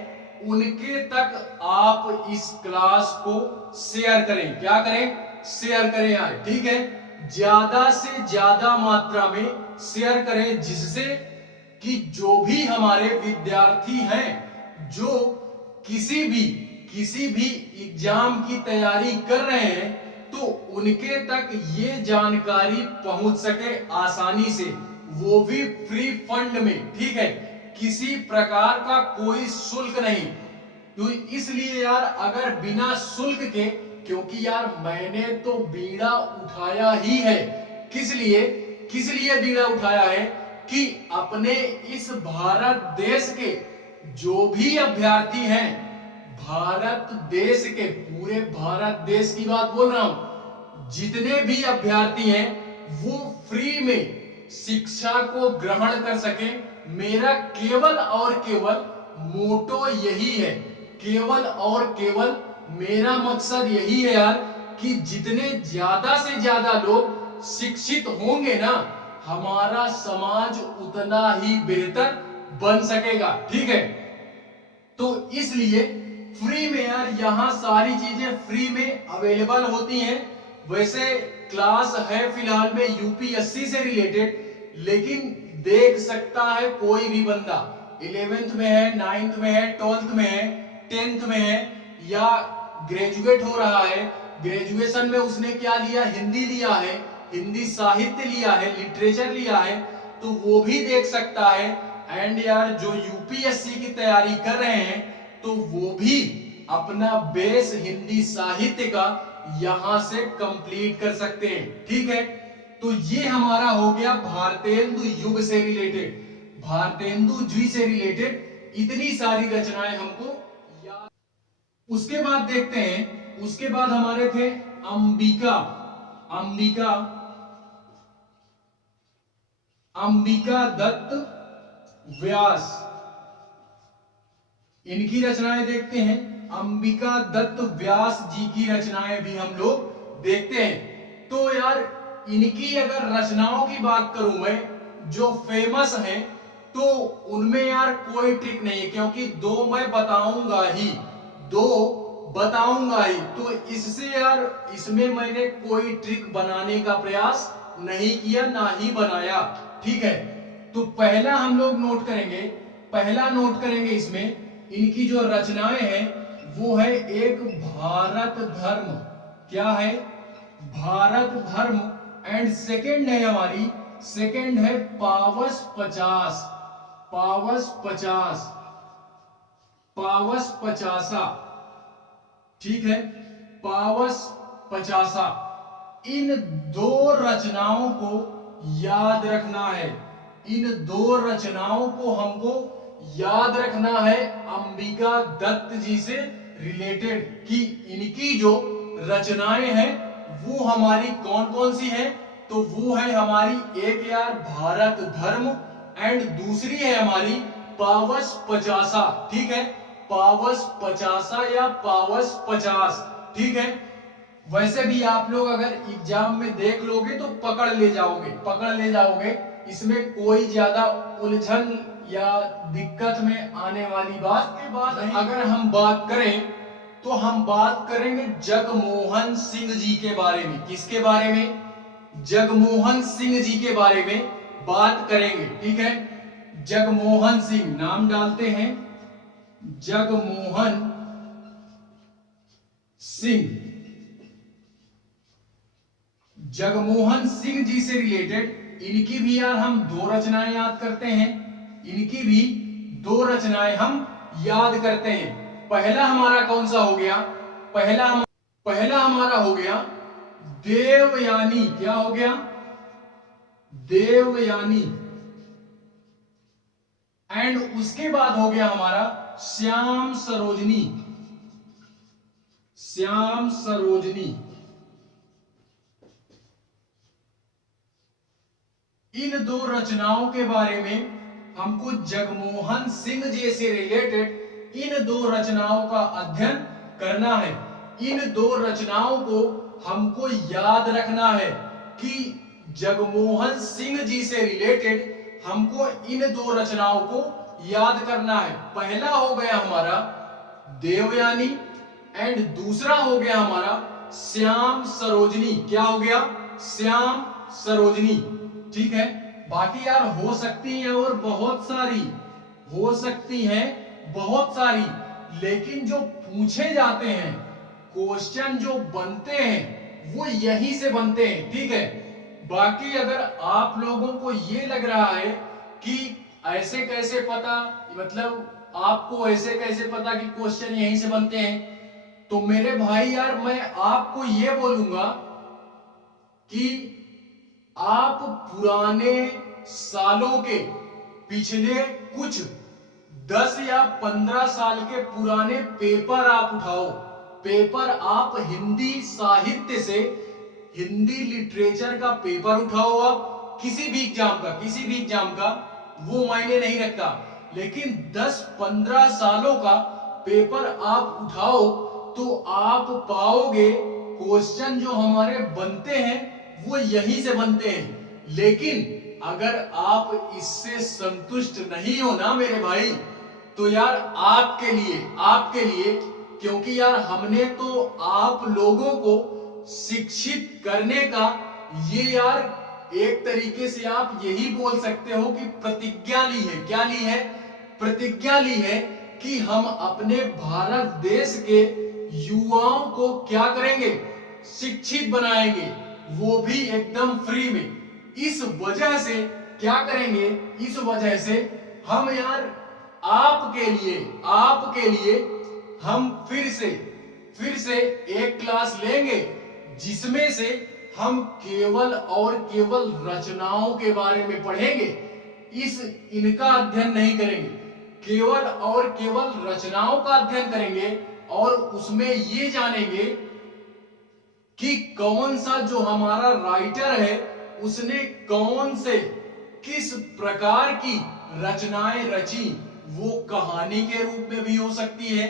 उनके तक आप इस क्लास को शेयर करें। क्या करें? शेयर करें यार। ठीक है, ज्यादा से ज्यादा मात्रा में शेयर करें, जिससे कि जो भी हमारे विद्यार्थी हैं जो किसी भी एग्जाम की तैयारी कर रहे हैं तो उनके तक ये जानकारी पहुंच सके आसानी से, वो भी फ्री फंड में। ठीक है, किसी प्रकार का कोई शुल्क नहीं। तो इसलिए यार अगर बिना शुल्क के, क्योंकि यार मैंने तो बीड़ा उठाया ही है। किस लिए बीड़ा उठाया है? कि अपने इस भारत देश के जो भी अभ्यर्थी हैं, भारत देश के, पूरे भारत देश की बात बोल रहा हूं, जितने भी अभ्यर्थी हैं वो फ्री में शिक्षा को ग्रहण कर सके। मेरा केवल और केवल मोटो यही है, केवल और केवल मेरा मकसद यही है यार कि जितने ज्यादा से ज्यादा लोग शिक्षित होंगे ना, हमारा समाज उतना ही बेहतर बन सकेगा। ठीक है, तो इसलिए फ्री में यार यहां सारी चीजें फ्री में अवेलेबल होती हैं। वैसे क्लास है फिलहाल में यूपीएससी से रिलेटेड, लेकिन देख सकता है कोई भी बंदा 11th में है, 9th में है, 12th में है, 10th में है या ग्रेजुएट हो रहा है। ग्रेजुएशन में उसने क्या लिया? हिंदी लिया है, हिंदी साहित्य लिया है, लिटरेचर लिया है, तो वो भी देख सकता है। एंड यार जो यूपीएससी की तैयारी कर रहे हैं तो वो भी अपना बेस हिंदी साहित्य का यहां से कंप्लीट कर सकते हैं। ठीक है, तो ये हमारा हो गया भारतेंदु युग से रिलेटेड, भारतेंदु जी से रिलेटेड इतनी सारी रचनाएं हमको याद। उसके बाद देखते हैं, उसके बाद हमारे थे अंबिका, अंबिका, अंबिका दत्त व्यास, इनकी रचनाएं देखते हैं। अंबिका दत्त व्यास जी की रचनाएं भी हम लोग देखते हैं। तो यार इनकी अगर रचनाओं की बात करूं मैं, जो फेमस हैं, तो उनमें यार कोई ट्रिक नहीं है, क्योंकि दो मैं बताऊंगा ही, दो बताऊंगा ही। तो इससे यार इसमें मैंने कोई ट्रिक बनाने का प्रयास नहीं किया, ना ही बनाया। ठीक है, तो पहला हम लोग नोट करेंगे, पहला नोट करेंगे इसमें इनकी जो रचनाएं हैं वो है एक भारत धर्म, क्या है, भारत धर्म। एंड सेकंड है हमारी, सेकंड है पावस 50, पावस 50, पावस 50। ठीक है, पावस 50। इन दो रचनाओं को याद रखना है, इन दो रचनाओं को हमको याद रखना है अंबिका दत्त जी से रिलेटेड, कि इनकी जो रचनाएं हैं वो हमारी कौन कौन सी हैं। तो वो है हमारी एक यार भारत धर्म, एंड दूसरी है हमारी पावस 50। ठीक है, पावस 50 या पावस 50। ठीक है, वैसे भी आप लोग अगर एग्जाम में देख लोगे तो पकड़ ले जाओगे, पकड़ ले जाओगे, इसमें कोई ज्यादा उलझन या दिक्कत में आने वाली बात के बाद नहीं। अगर हम बात करें तो हम बात करेंगे जगमोहन सिंह जी के बारे में। किसके बारे में? जगमोहन सिंह जी के बारे में बात करेंगे। ठीक है, जगमोहन सिंह, नाम डालते हैं जगमोहन सिंह। जगमोहन सिंह जी से रिलेटेड इनकी भी यार हम दो रचनाएं याद करते हैं, इनकी भी दो रचनाएं हम याद करते हैं। पहला हमारा कौन सा हो गया? पहला हमारा हो गया देवयानी। क्या हो गया? देवयानी। एंड उसके बाद हो गया हमारा श्याम सरोजनी, श्याम सरोजनी। इन दो रचनाओं के बारे में हमको जगमोहन सिंह जी से रिलेटेड इन दो रचनाओं का अध्ययन करना है। इन दो रचनाओं को हमको याद रखना है कि जगमोहन सिंह जी से रिलेटेड हमको इन दो रचनाओं को याद करना है। पहला हो गया हमारा देवयानी एंड दूसरा हो गया हमारा श्याम सरोजनी। क्या हो गया? श्याम सरोजनी। ठीक है, बाकी यार हो सकती है और बहुत सारी, हो सकती हैं बहुत सारी, लेकिन जो पूछे जाते हैं, क्वेश्चन जो बनते हैं वो यहीं से बनते हैं। ठीक है, बाकी अगर आप लोगों को ये लग रहा है कि ऐसे कैसे पता, मतलब आपको ऐसे कैसे पता कि क्वेश्चन यहीं से बनते हैं, तो मेरे भाई यार मैं आपको ये बोलूंगा कि आप पुराने सालों के पिछले कुछ 10 या 15 साल के पुराने पेपर आप उठाओ, पेपर आप हिंदी साहित्य से, हिंदी लिटरेचर का पेपर उठाओ, आप किसी भी एग्जाम का, किसी भी एग्जाम का, वो मायने नहीं रखता, लेकिन 10-15 सालों का पेपर आप उठाओ तो आप पाओगे क्वेश्चन जो हमारे बनते हैं वो यहीं से बनते हैं। लेकिन अगर आप इससे संतुष्ट नहीं हो ना मेरे भाई, तो यार आपके लिए क्योंकि यार हमने तो आप लोगों को शिक्षित करने का ये यार एक तरीके से आप यही बोल सकते हो कि प्रतिज्ञा ली है। क्या ली है? प्रतिज्ञा ली है कि हम अपने भारत देश के युवाओं को क्या करेंगे? शिक्षित बनाएंगे, वो भी एकदम फ्री में। इस वजह से क्या करेंगे? इस वजह से हम यार आपके लिए हम फिर फिर से एक क्लास लेंगे जिसमें से हम केवल और केवल रचनाओं के बारे में पढ़ेंगे। इनका अध्ययन नहीं करेंगे, केवल और केवल रचनाओं का अध्ययन करेंगे और उसमें ये जानेंगे कि कौन सा जो हमारा राइटर है उसने कौन से किस प्रकार की रचनाएं रची। वो कहानी के रूप में भी हो सकती है,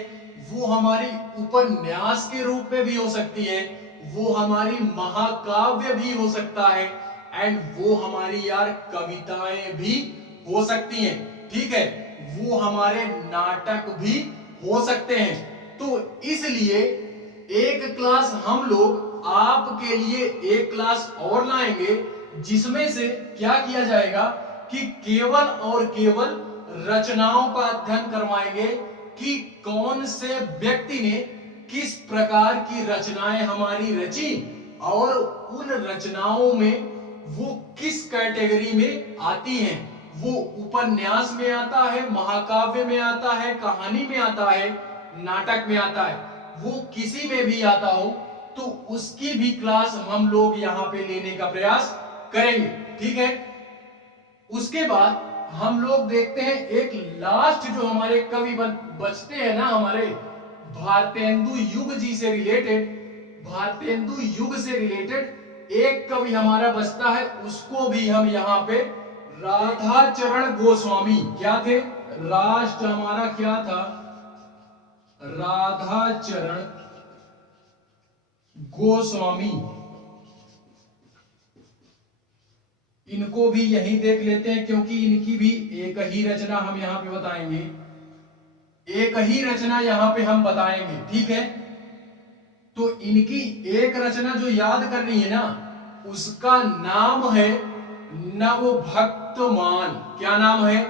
वो हमारी उपन्यास के रूप में भी हो सकती है, वो हमारी महाकाव्य भी हो सकता है, एंड वो हमारी यार कविताएं भी हो सकती हैं, ठीक है, वो हमारे नाटक भी हो सकते हैं। तो इसलिए एक क्लास हम लोग आपके लिए एक क्लास और लाएंगे जिसमें से क्या किया जाएगा कि केवल और केवल रचनाओं का अध्ययन करवाएंगे कि कौन से व्यक्ति ने किस प्रकार की रचनाएं हमारी रची और उन रचनाओं में वो किस कैटेगरी में आती हैं। वो उपन्यास में आता है, महाकाव्य में आता है, कहानी में आता है, नाटक में आता है, वो किसी में भी आता हो तो उसकी भी क्लास हम लोग यहाँ पे लेने का प्रयास करेंगे, ठीक है। उसके बाद हम लोग देखते हैं एक लास्ट जो हमारे कवि बचते हैं ना, हमारे भारतेंदु युग जी से रिलेटेड, भारतेंदु युग से रिलेटेड एक कवि हमारा बचता है, उसको भी हम यहाँ पे राधाचरण गोस्वामी, क्या थे, राष्ट्र हमारा क्या था, राधाचरण गोस्वामी, इनको भी यही देख लेते हैं क्योंकि इनकी भी एक ही रचना हम यहां पे बताएंगे, एक ही रचना यहां पे हम बताएंगे, ठीक है। तो इनकी एक रचना जो याद करनी है ना, उसका नाम है नवभक्तमाल। क्या नाम है,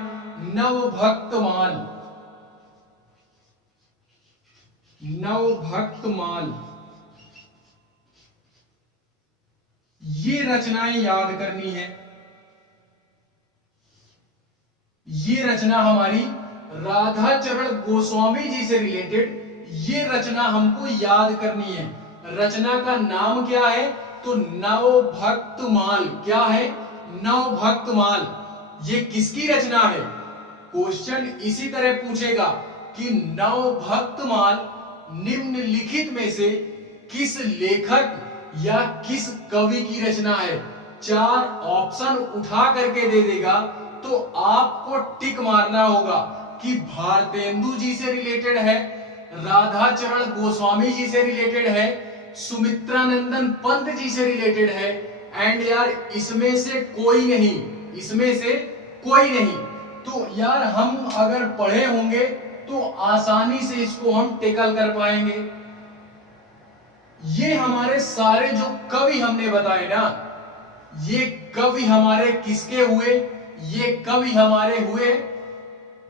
नवभक्तमाल, नवभक्तमाल। ये रचनाएं याद करनी है। ये रचना हमारी राधाचरण गोस्वामी जी से रिलेटेड, ये रचना हमको याद करनी है। रचना का नाम क्या है, तो नवभक्तमाल। क्या है, नवभक्तमाल। ये किसकी रचना है, क्वेश्चन इसी तरह पूछेगा कि नवभक्तमाल निम्नलिखित में से किस लेखक या किस कवि की रचना है। 4 ऑप्शन उठा करके दे देगा तो आपको टिक मारना होगा कि भारतेंदु जी से रिलेटेड है, राधाचरण गोस्वामी जी से रिलेटेड है, सुमित्रानंदन पंत जी से रिलेटेड है, एंड यार इसमें से कोई नहीं, इसमें से कोई नहीं। तो यार हम अगर पढ़े होंगे तो आसानी से इसको हम टेकल कर पाएंगे। ये हमारे सारे जो कवि हमने बताए ना, ये कवि हमारे किसके हुए, ये कवि हमारे हुए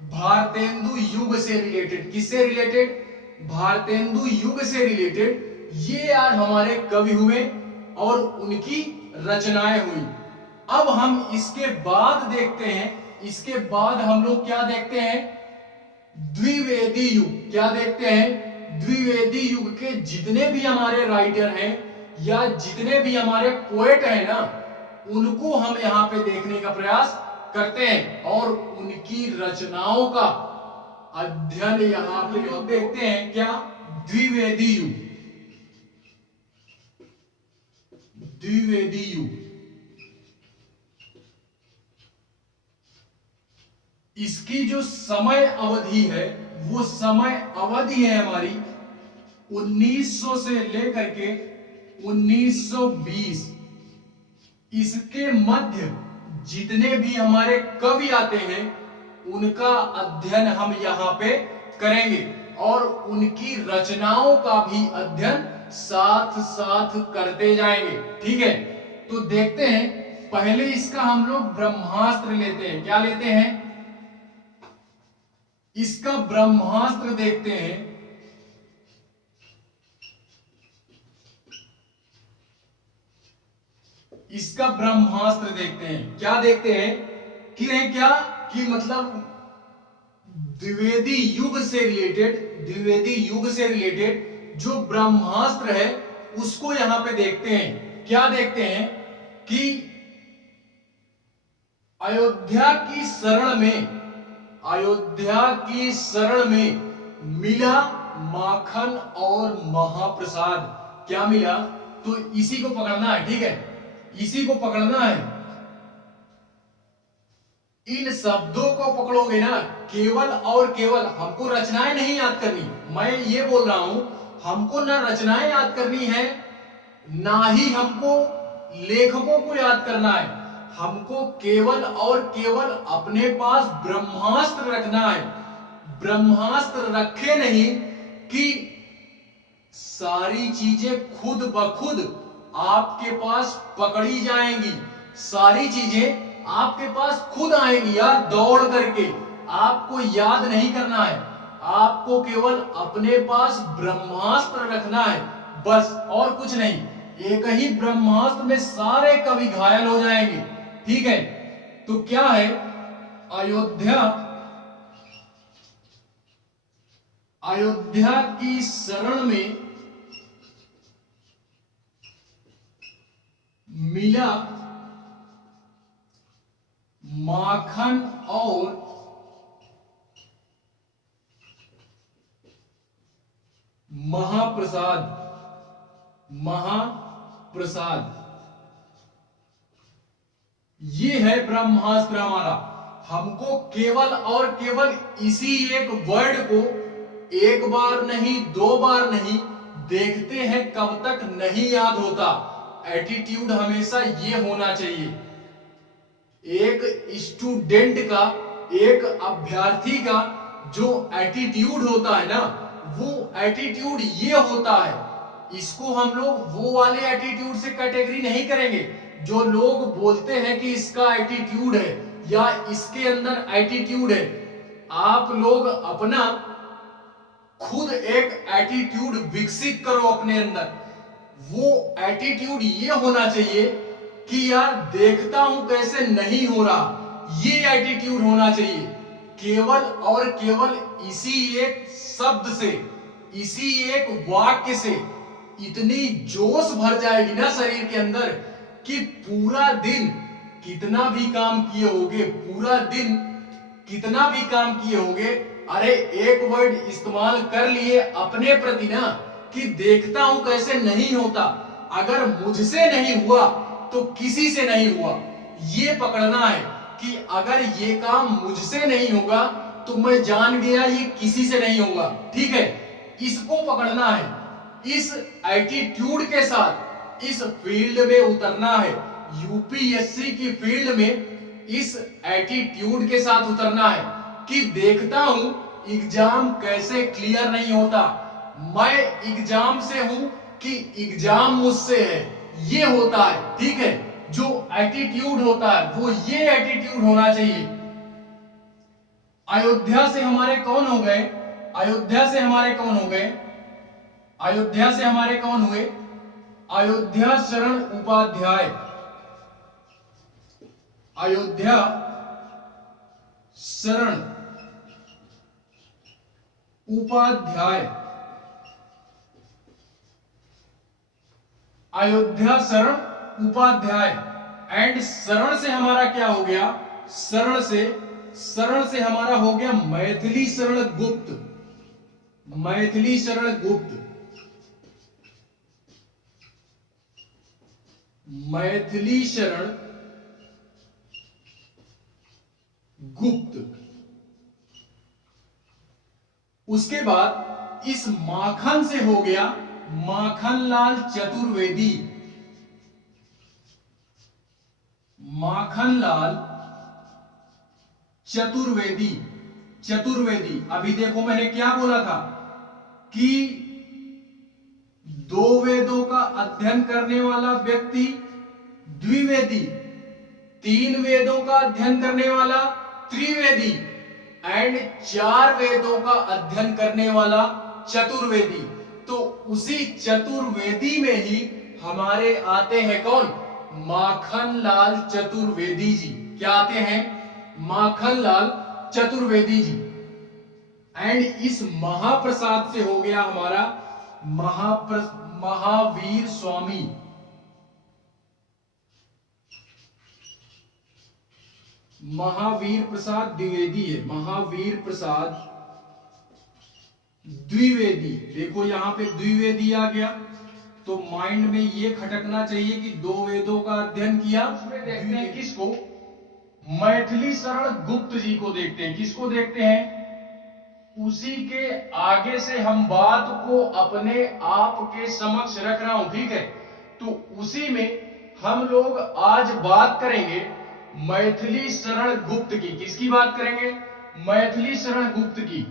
भारतेंदु युग से रिलेटेड। किससे रिलेटेड, भारतेंदु युग से रिलेटेड ये यार हमारे कवि हुए और उनकी रचनाएं हुई। अब हम इसके बाद देखते हैं, इसके बाद हम लोग क्या देखते हैं, द्विवेदी युग। क्या देखते हैं, द्विवेदी युग के जितने भी हमारे राइटर हैं या जितने भी हमारे पोएट हैं ना, उनको हम यहां पे देखने का प्रयास करते हैं और उनकी रचनाओं का अध्ययन यहां पे लोग देखते हैं। क्या, द्विवेदी युग, द्विवेदी युग। इसकी जो समय अवधि है वो समय अवधि है हमारी 1900 से लेकर के 1920। इसके मध्य जितने भी हमारे कवि आते हैं उनका अध्ययन हम यहां पे करेंगे और उनकी रचनाओं का भी अध्ययन साथ साथ करते जाएंगे, ठीक है। तो देखते हैं, पहले इसका हम लोग ब्रह्मास्त्र लेते हैं। क्या लेते हैं, इसका ब्रह्मास्त्र देखते हैं। इसका ब्रह्मास्त्र देखते हैं। क्या देखते हैं कि क्या कि मतलब द्विवेदी युग से रिलेटेड, द्विवेदी युग से रिलेटेड जो ब्रह्मास्त्र है उसको यहां पे देखते हैं। क्या देखते हैं कि अयोध्या की शरण में मिला माखन और महाप्रसाद। क्या मिला? तो इसी को पकड़ना है, ठीक है, इसी को पकड़ना है। इन शब्दों को पकड़ोगे ना, केवल और केवल हमको रचनाएं नहीं याद करनी। मैं ये बोल रहा हूं, हमको ना रचनाएं याद करनी है, ना ही हमको लेखकों को याद करना है। हमको केवल और केवल अपने पास ब्रह्मास्त्र रखना है। ब्रह्मास्त्र रखे नहीं कि सारी चीजें खुद ब खुद आपके पास पकड़ी जाएंगी, सारी चीजें आपके पास खुद आएंगी यार, दौड़ करके। आपको याद नहीं करना है, आपको केवल अपने पास ब्रह्मास्त्र रखना है, बस और कुछ नहीं। एक ही ब्रह्मास्त्र में सारे कवि घायल हो जाएंगे, ठीक है। तो क्या है? अयोध्या की शरण में मिला माखन और महाप्रसाद। ये है ब्रह्मास्त्र हमारा। हमको केवल और केवल इसी एक वर्ड को एक बार नहीं, दो बार नहीं, देखते हैं कब तक नहीं याद होता। एटीट्यूड हमेशा ये होना चाहिए। एक स्टूडेंट का, एक अभ्यर्थी का जो एटीट्यूड होता है ना, वो एटीट्यूड ये होता है। इसको हम लोग वो वाले एटीट्यूड से कैटेगरी नहीं करेंगे जो लोग बोलते हैं कि इसका एटीट्यूड है या इसके अंदर एटीट्यूड है। आप लोग अपना खुद एक एटीट्यूड विकसित करो अपने अंदर। वो एटीट्यूड ये होना चाहिए कि यार देखता हूं कैसे नहीं हो रहा, ये एटीट्यूड होना चाहिए। केवल और केवल इसी एक शब्द से, इसी एक वाक्य से इतनी जोश भर जाएगी ना शरीर के अंदर कि पूरा दिन कितना भी काम किए होगे, पूरा दिन कितना भी काम किए होगे, अरे एक वर्ड इस्तेमाल कर लिए अपने प्रति ना कि देखता हूं कैसे नहीं होता। अगर मुझसे नहीं हुआ तो किसी से नहीं हुआ। ये पकड़ना है कि अगर ये काम मुझसे नहीं होगा तो मैं जान गया ये किसी से नहीं होगा, ठीक है। इसको पकड़ना है, इस एटीट्यूड के साथ इस फील्ड में उतरना है। यूपीएससी की फील्ड में इस एटीट्यूड के साथ उतरना है कि देखता हूं एग्जाम कैसे क्लियर नहीं होता, मैं एग्जाम से हूं कि एग्जाम मुझसे है, ये होता है, ठीक है। जो एटीट्यूड होता है वो ये एटीट्यूड होना चाहिए। अयोध्या से हमारे कौन हो गए? अयोध्या से हमारे कौन हो गए? अयोध्या से हमारे कौन हुए? अयोध्या शरण उपाध्याय। अयोध्या शरण उपाध्याय। अयोध्या शरण उपाध्याय। एंड शरण से हमारा क्या हो गया? शरण से हमारा हो गया मैथिली शरण गुप्त। मैथिली शरण गुप्त। मैथिली शरण गुप्त। उसके बाद इस माखन से हो गया माखनलाल चतुर्वेदी। माखनलाल चतुर्वेदी। चतुर्वेदी। अभी देखो मैंने क्या बोला था कि 2 वेदों का अध्ययन करने वाला व्यक्ति द्विवेदी, 3 वेदों का अध्ययन करने वाला त्रिवेदी एंड 4 वेदों का अध्ययन करने वाला चतुर्वेदी। तो उसी चतुर्वेदी में ही हमारे आते हैं कौन? माखनलाल चतुर्वेदी जी। क्या आते हैं? माखनलाल चतुर्वेदी जी। एंड इस महाप्रसाद से हो गया हमारा महावीर स्वामी, महावीर प्रसाद द्विवेदी है, महावीर प्रसाद द्विवेदी। देखो यहां पे द्विवेदी आ गया, तो माइंड में ये खटकना चाहिए कि दो वेदों का अध्ययन किया। इसमें देखते हैं किसको, मैथिली शरण गुप्त जी को देखते हैं। किसको देखते हैं? उसी के आगे से हम बात को अपने आप के समक्ष रख रहा हूं, ठीक है। तो उसी में हम लोग आज बात करेंगे मैथिली शरण गुप्त की। किसकी बात करेंगे? मैथिली शरण गुप्त की।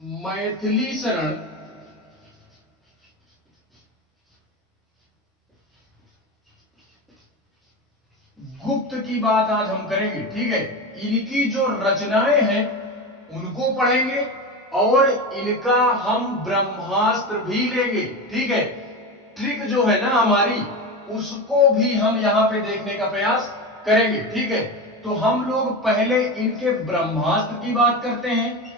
मैथिली शरण गुप्त की बात आज हम करेंगे, ठीक है। इनकी जो रचनाएं हैं उनको पढ़ेंगे और इनका हम ब्रह्मास्त्र भी लेंगे, ठीक है। ट्रिक जो है ना हमारी, उसको भी हम यहां पे देखने का प्रयास करेंगे, ठीक है। तो हम लोग पहले इनके ब्रह्मास्त्र की बात करते हैं।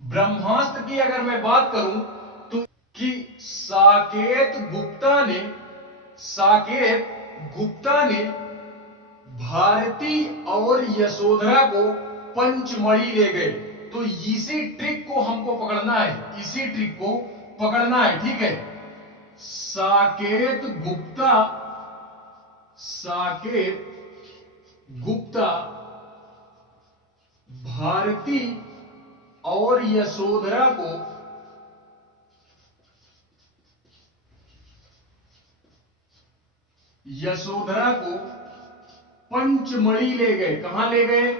ब्रह्मास्त्र की अगर मैं बात करूं तो कि साकेत गुप्ता ने भारती और यशोधरा को पंचमढ़ी ले गए। तो इसी ट्रिक को हमको पकड़ना है, इसी ट्रिक को पकड़ना है, ठीक है। साकेत गुप्ता भारती और यशोधरा को पंचमढ़ी ले गए। कहां ले गए?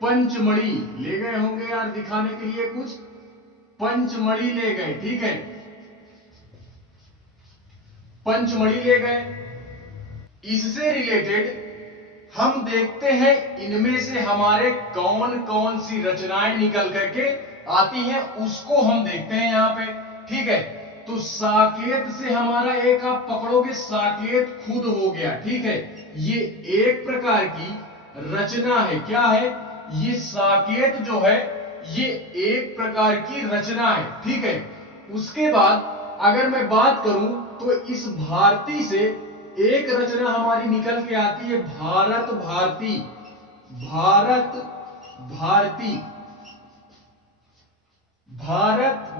पंचमढ़ी ले गए होंगे यार, दिखाने के लिए कुछ। पंचमढ़ी ले गए, ठीक है। पंचमढ़ी ले गए। इससे रिलेटेड हम देखते हैं इनमें से हमारे कौन कौन सी रचनाएं निकल करके आती हैं, उसको हम देखते हैं यहां पे, ठीक है। तो साकेत से हमारा एक आप पकड़ोगे, साकेत खुद हो गया, ठीक है। ये एक प्रकार की रचना है। क्या है ये? साकेत जो है ये एक प्रकार की रचना है, ठीक है। उसके बाद अगर मैं बात करूं तो इस भारती से एक रचना हमारी निकल के आती है, भारत भारती। भारत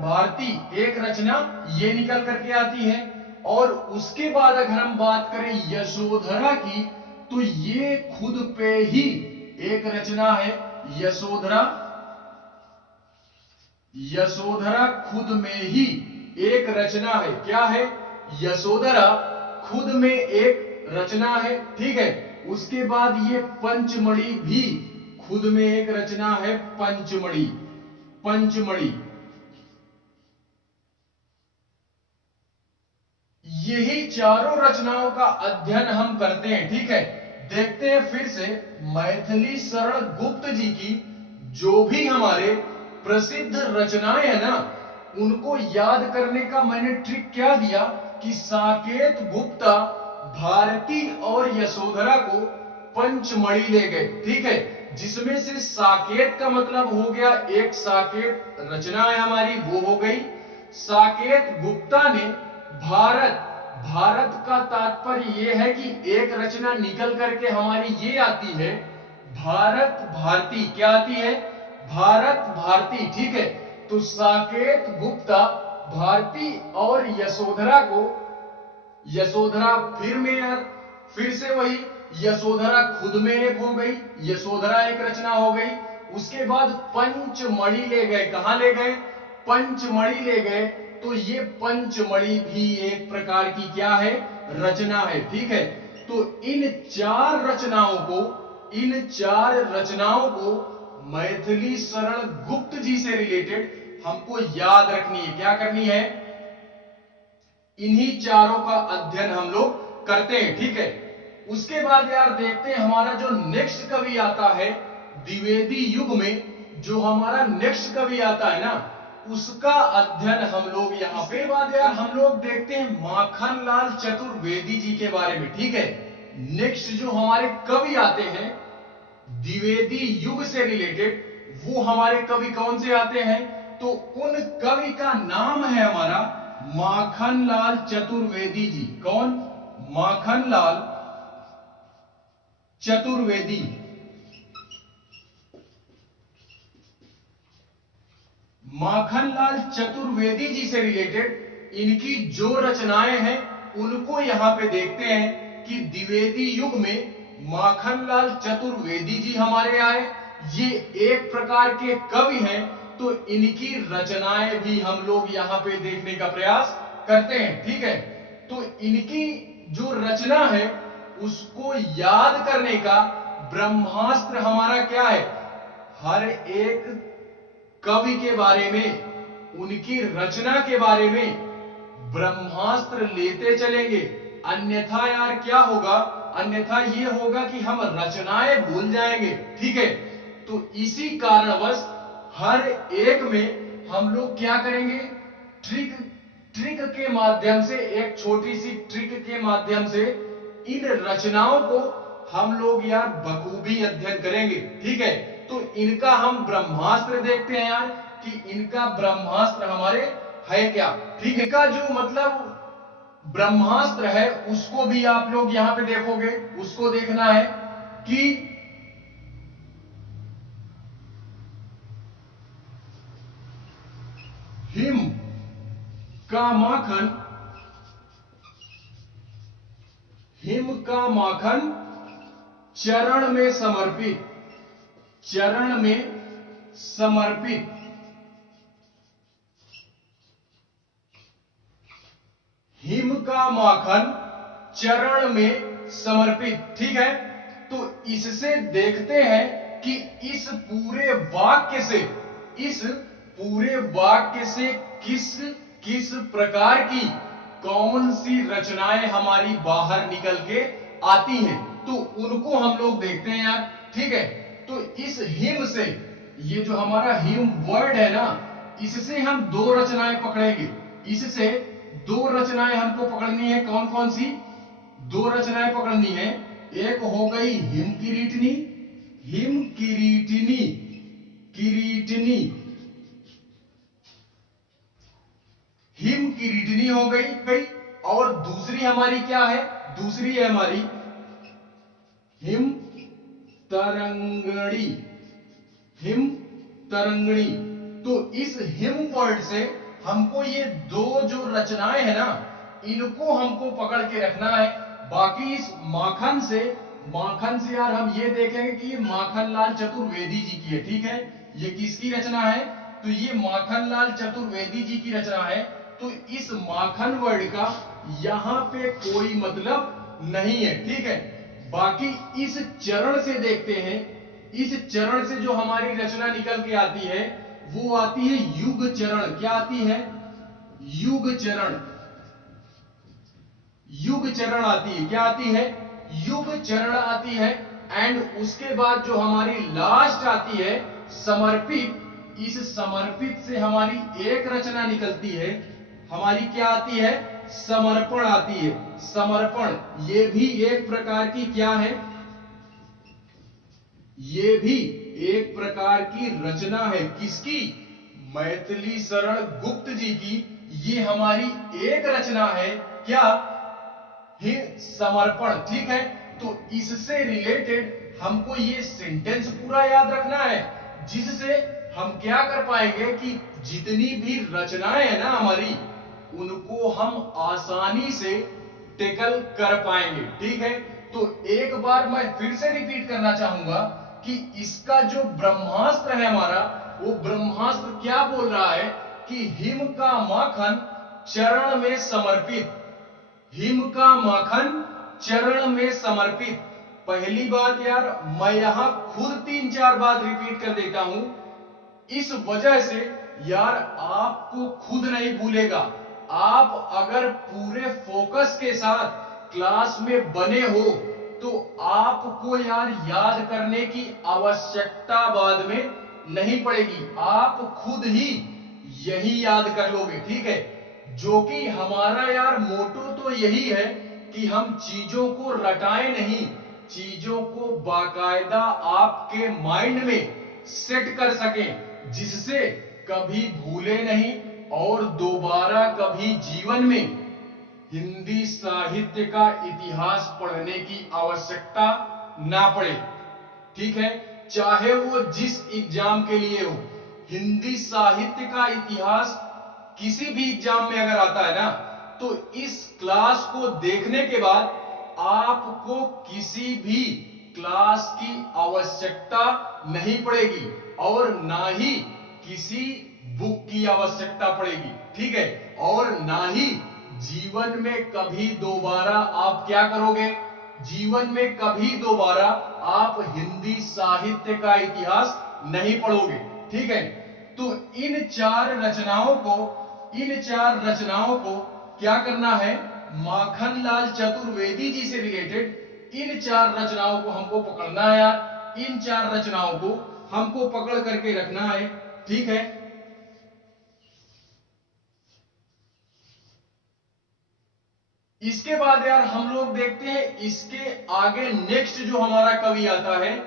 भारती एक रचना ये निकल करके आती है। और उसके बाद अगर हम बात करें यशोधरा की, तो ये खुद पे ही एक रचना है, यशोधरा खुद में ही एक रचना है। क्या है? यशोधरा खुद में एक रचना है, ठीक है। उसके बाद ये पंचमढ़ी भी खुद में एक रचना है, पंचमढ़ी। यही चारों रचनाओं का अध्ययन हम करते हैं, ठीक है। देखते हैं फिर से मैथिली शरण गुप्त जी की जो भी हमारे प्रसिद्ध रचनाएं हैं ना, उनको याद करने का मैंने ट्रिक क्या दिया कि साकेत गुप्ता भारती और यशोधरा को पंचमढ़ी ले गए, ठीक है। जिसमें से साकेत का मतलब हो गया, एक साकेत रचना है हमारी, वो हो गई। साकेत गुप्ता ने भारत का तात्पर्य यह है कि एक रचना निकल करके हमारी ये आती है, भारत भारती। क्या आती है? भारत भारती, ठीक है। तो साकेत गुप्ता भारती और यशोधरा फिर से वही यशोधरा खुद में एक हो गई, यशोधरा एक रचना हो गई। उसके बाद पंचमढ़ी ले गए। कहां ले गए? पंचमढ़ी ले गए। तो ये पंचमढ़ी भी एक प्रकार की क्या है? रचना है, ठीक है। तो इन चार रचनाओं को मैथिली शरण गुप्त जी से रिलेटेड हमको याद रखनी है। क्या करनी है? इन्हीं चारों का अध्ययन हम लोग करते हैं, ठीक है। उसके बाद यार देखते हैं हमारा जो नेक्स्ट कवि आता है द्विवेदी युग में, जो हमारा नेक्स्ट कवि आता है ना, उसका अध्ययन हम लोग यहां पे। बाद यार हम लोग देखते हैं माखनलाल चतुर्वेदी जी के बारे में, ठीक है। नेक्स्ट जो हमारे कवि आते हैं द्विवेदी युग से रिलेटेड वो हमारे कवि कौन से आते हैं? तो उन कवि का नाम है हमारा माखनलाल चतुर्वेदी जी। कौन? माखनलाल चतुर्वेदी। माखनलाल चतुर्वेदी जी से रिलेटेड इनकी जो रचनाएं हैं उनको यहां पे देखते हैं कि द्विवेदी युग में माखनलाल चतुर्वेदी जी हमारे आए। ये एक प्रकार के कवि हैं, तो इनकी रचनाएं भी हम लोग यहां पे देखने का प्रयास करते हैं। ठीक है, तो इनकी जो रचना है उसको याद करने का ब्रह्मास्त्र हमारा क्या है? हर एक कवि के बारे में, उनकी रचना के बारे में ब्रह्मास्त्र लेते चलेंगे। अन्यथा यार क्या होगा? अन्यथा ये होगा कि हम रचनाएं भूल जाएंगे। ठीक है, तो इसी कारणवश हर एक में हम लोग क्या करेंगे? ट्रिक के माध्यम से, एक छोटी सी ट्रिक के माध्यम से इन रचनाओं को हम लोग यार बखूबी अध्ययन करेंगे। ठीक है, तो इनका हम ब्रह्मास्त्र देखते हैं यार कि इनका ब्रह्मास्त्र हमारे है क्या। ठीक है, इनका जो मतलब ब्रह्मास्त्र है उसको भी आप लोग यहां पे देखोगे। उसको देखना है कि हिम का माखन, हिम का माखन चरण में समर्पित, चरण में समर्पित। हिम का माखन चरण में समर्पित। ठीक है, तो इससे देखते हैं कि इस पूरे वाक्य से, इस पूरे वाक्य से किस किस प्रकार की कौन सी रचनाएं हमारी बाहर निकल के आती हैं, तो उनको हम लोग देखते हैं यार। ठीक है, तो इस हिम से, ये जो हमारा हिम वर्ड है ना, इससे हम दो रचनाएं पकड़ेंगे। इससे दो रचनाएं हमको पकड़नी है। कौन कौन सी दो रचनाएं पकड़नी है? एक हो गई हिम किरीटनी, हिम किरीटनी, किरीटनी, हिम किरीटनी हो गई। और दूसरी हमारी क्या है? दूसरी है हमारी हिम तरंगणी, हिम तरंगणी। तो इस हिम वर्ड से हमको ये दो जो रचनाएं है ना, इनको हमको पकड़ के रखना है। बाकी इस माखन से, माखन से यार हम ये देखेंगे कि ये माखनलाल चतुर्वेदी जी की है। ठीक है, ये किसकी रचना है? तो ये माखनलाल चतुर्वेदी जी की रचना है। तो इस माखन वर्ड का यहां पे कोई मतलब नहीं है। ठीक है, बाकी इस चरण से देखते हैं। इस चरण से जो हमारी रचना निकल के आती है वो आती है युग चरण। क्या आती है? युग चरण, युग चरण आती है। क्या आती है? युग चरण आती है। एंड उसके बाद जो हमारी लास्ट आती है समर्पित, इस समर्पित से हमारी एक रचना निकलती है। हमारी क्या आती है? समर्पण आती है। समर्पण, ये भी एक प्रकार की क्या है? ये भी एक प्रकार की रचना है। किसकी? मैथिली शरण गुप्त जी की। ये हमारी एक रचना है। क्या? हे समर्पण। ठीक है, तो इससे रिलेटेड हमको ये सेंटेंस पूरा याद रखना है, जिससे हम क्या कर पाएंगे कि जितनी भी रचनाएं है ना हमारी, उनको हम आसानी से टेकल कर पाएंगे। ठीक है, तो एक बार मैं फिर से रिपीट करना चाहूंगा कि इसका जो ब्रह्मास्त्र है हमारा, वो ब्रह्मास्त्र क्या बोल रहा है कि हिम का माखन चरण में समर्पित, हिम का माखन चरण में समर्पित। पहली बात यार मैं यहां खुद 3-4 बार रिपीट कर देता हूं, इस वजह से यार आपको खुद नहीं भूलेगा। आप अगर पूरे फोकस के साथ क्लास में बने हो तो आपको यार याद करने की आवश्यकता बाद में नहीं पड़ेगी। आप खुद ही यही याद कर लोगे। ठीक है, जो कि हमारा यार मोटो तो यही है कि हम चीजों को रटाएं नहीं, चीजों को बाकायदा आपके माइंड में सेट कर सकें, जिससे कभी भूले नहीं और दोबारा कभी जीवन में हिंदी साहित्य का इतिहास पढ़ने की आवश्यकता ना पड़े। ठीक है, चाहे वो जिस एग्जाम के लिए हो, हिंदी साहित्य का इतिहास किसी भी एग्जाम में अगर आता है ना, तो इस क्लास को देखने के बाद आपको किसी भी क्लास की आवश्यकता नहीं पड़ेगी और ना ही किसी बुक की आवश्यकता पड़ेगी। ठीक है, और ना ही जीवन में कभी दोबारा आप क्या करोगे, जीवन में कभी दोबारा आप हिंदी साहित्य का इतिहास नहीं पढ़ोगे। ठीक है, तो इन चार रचनाओं को क्या करना है, माखनलाल चतुर्वेदी जी से रिलेटेड इन चार रचनाओं को हमको पकड़ना है यार, इन चार रचनाओं को हमको पकड़ करके रखना है। ठीक है, इसके बाद यार हम लोग देखते हैं इसके आगे नेक्स्ट जो हमारा कवि आता है,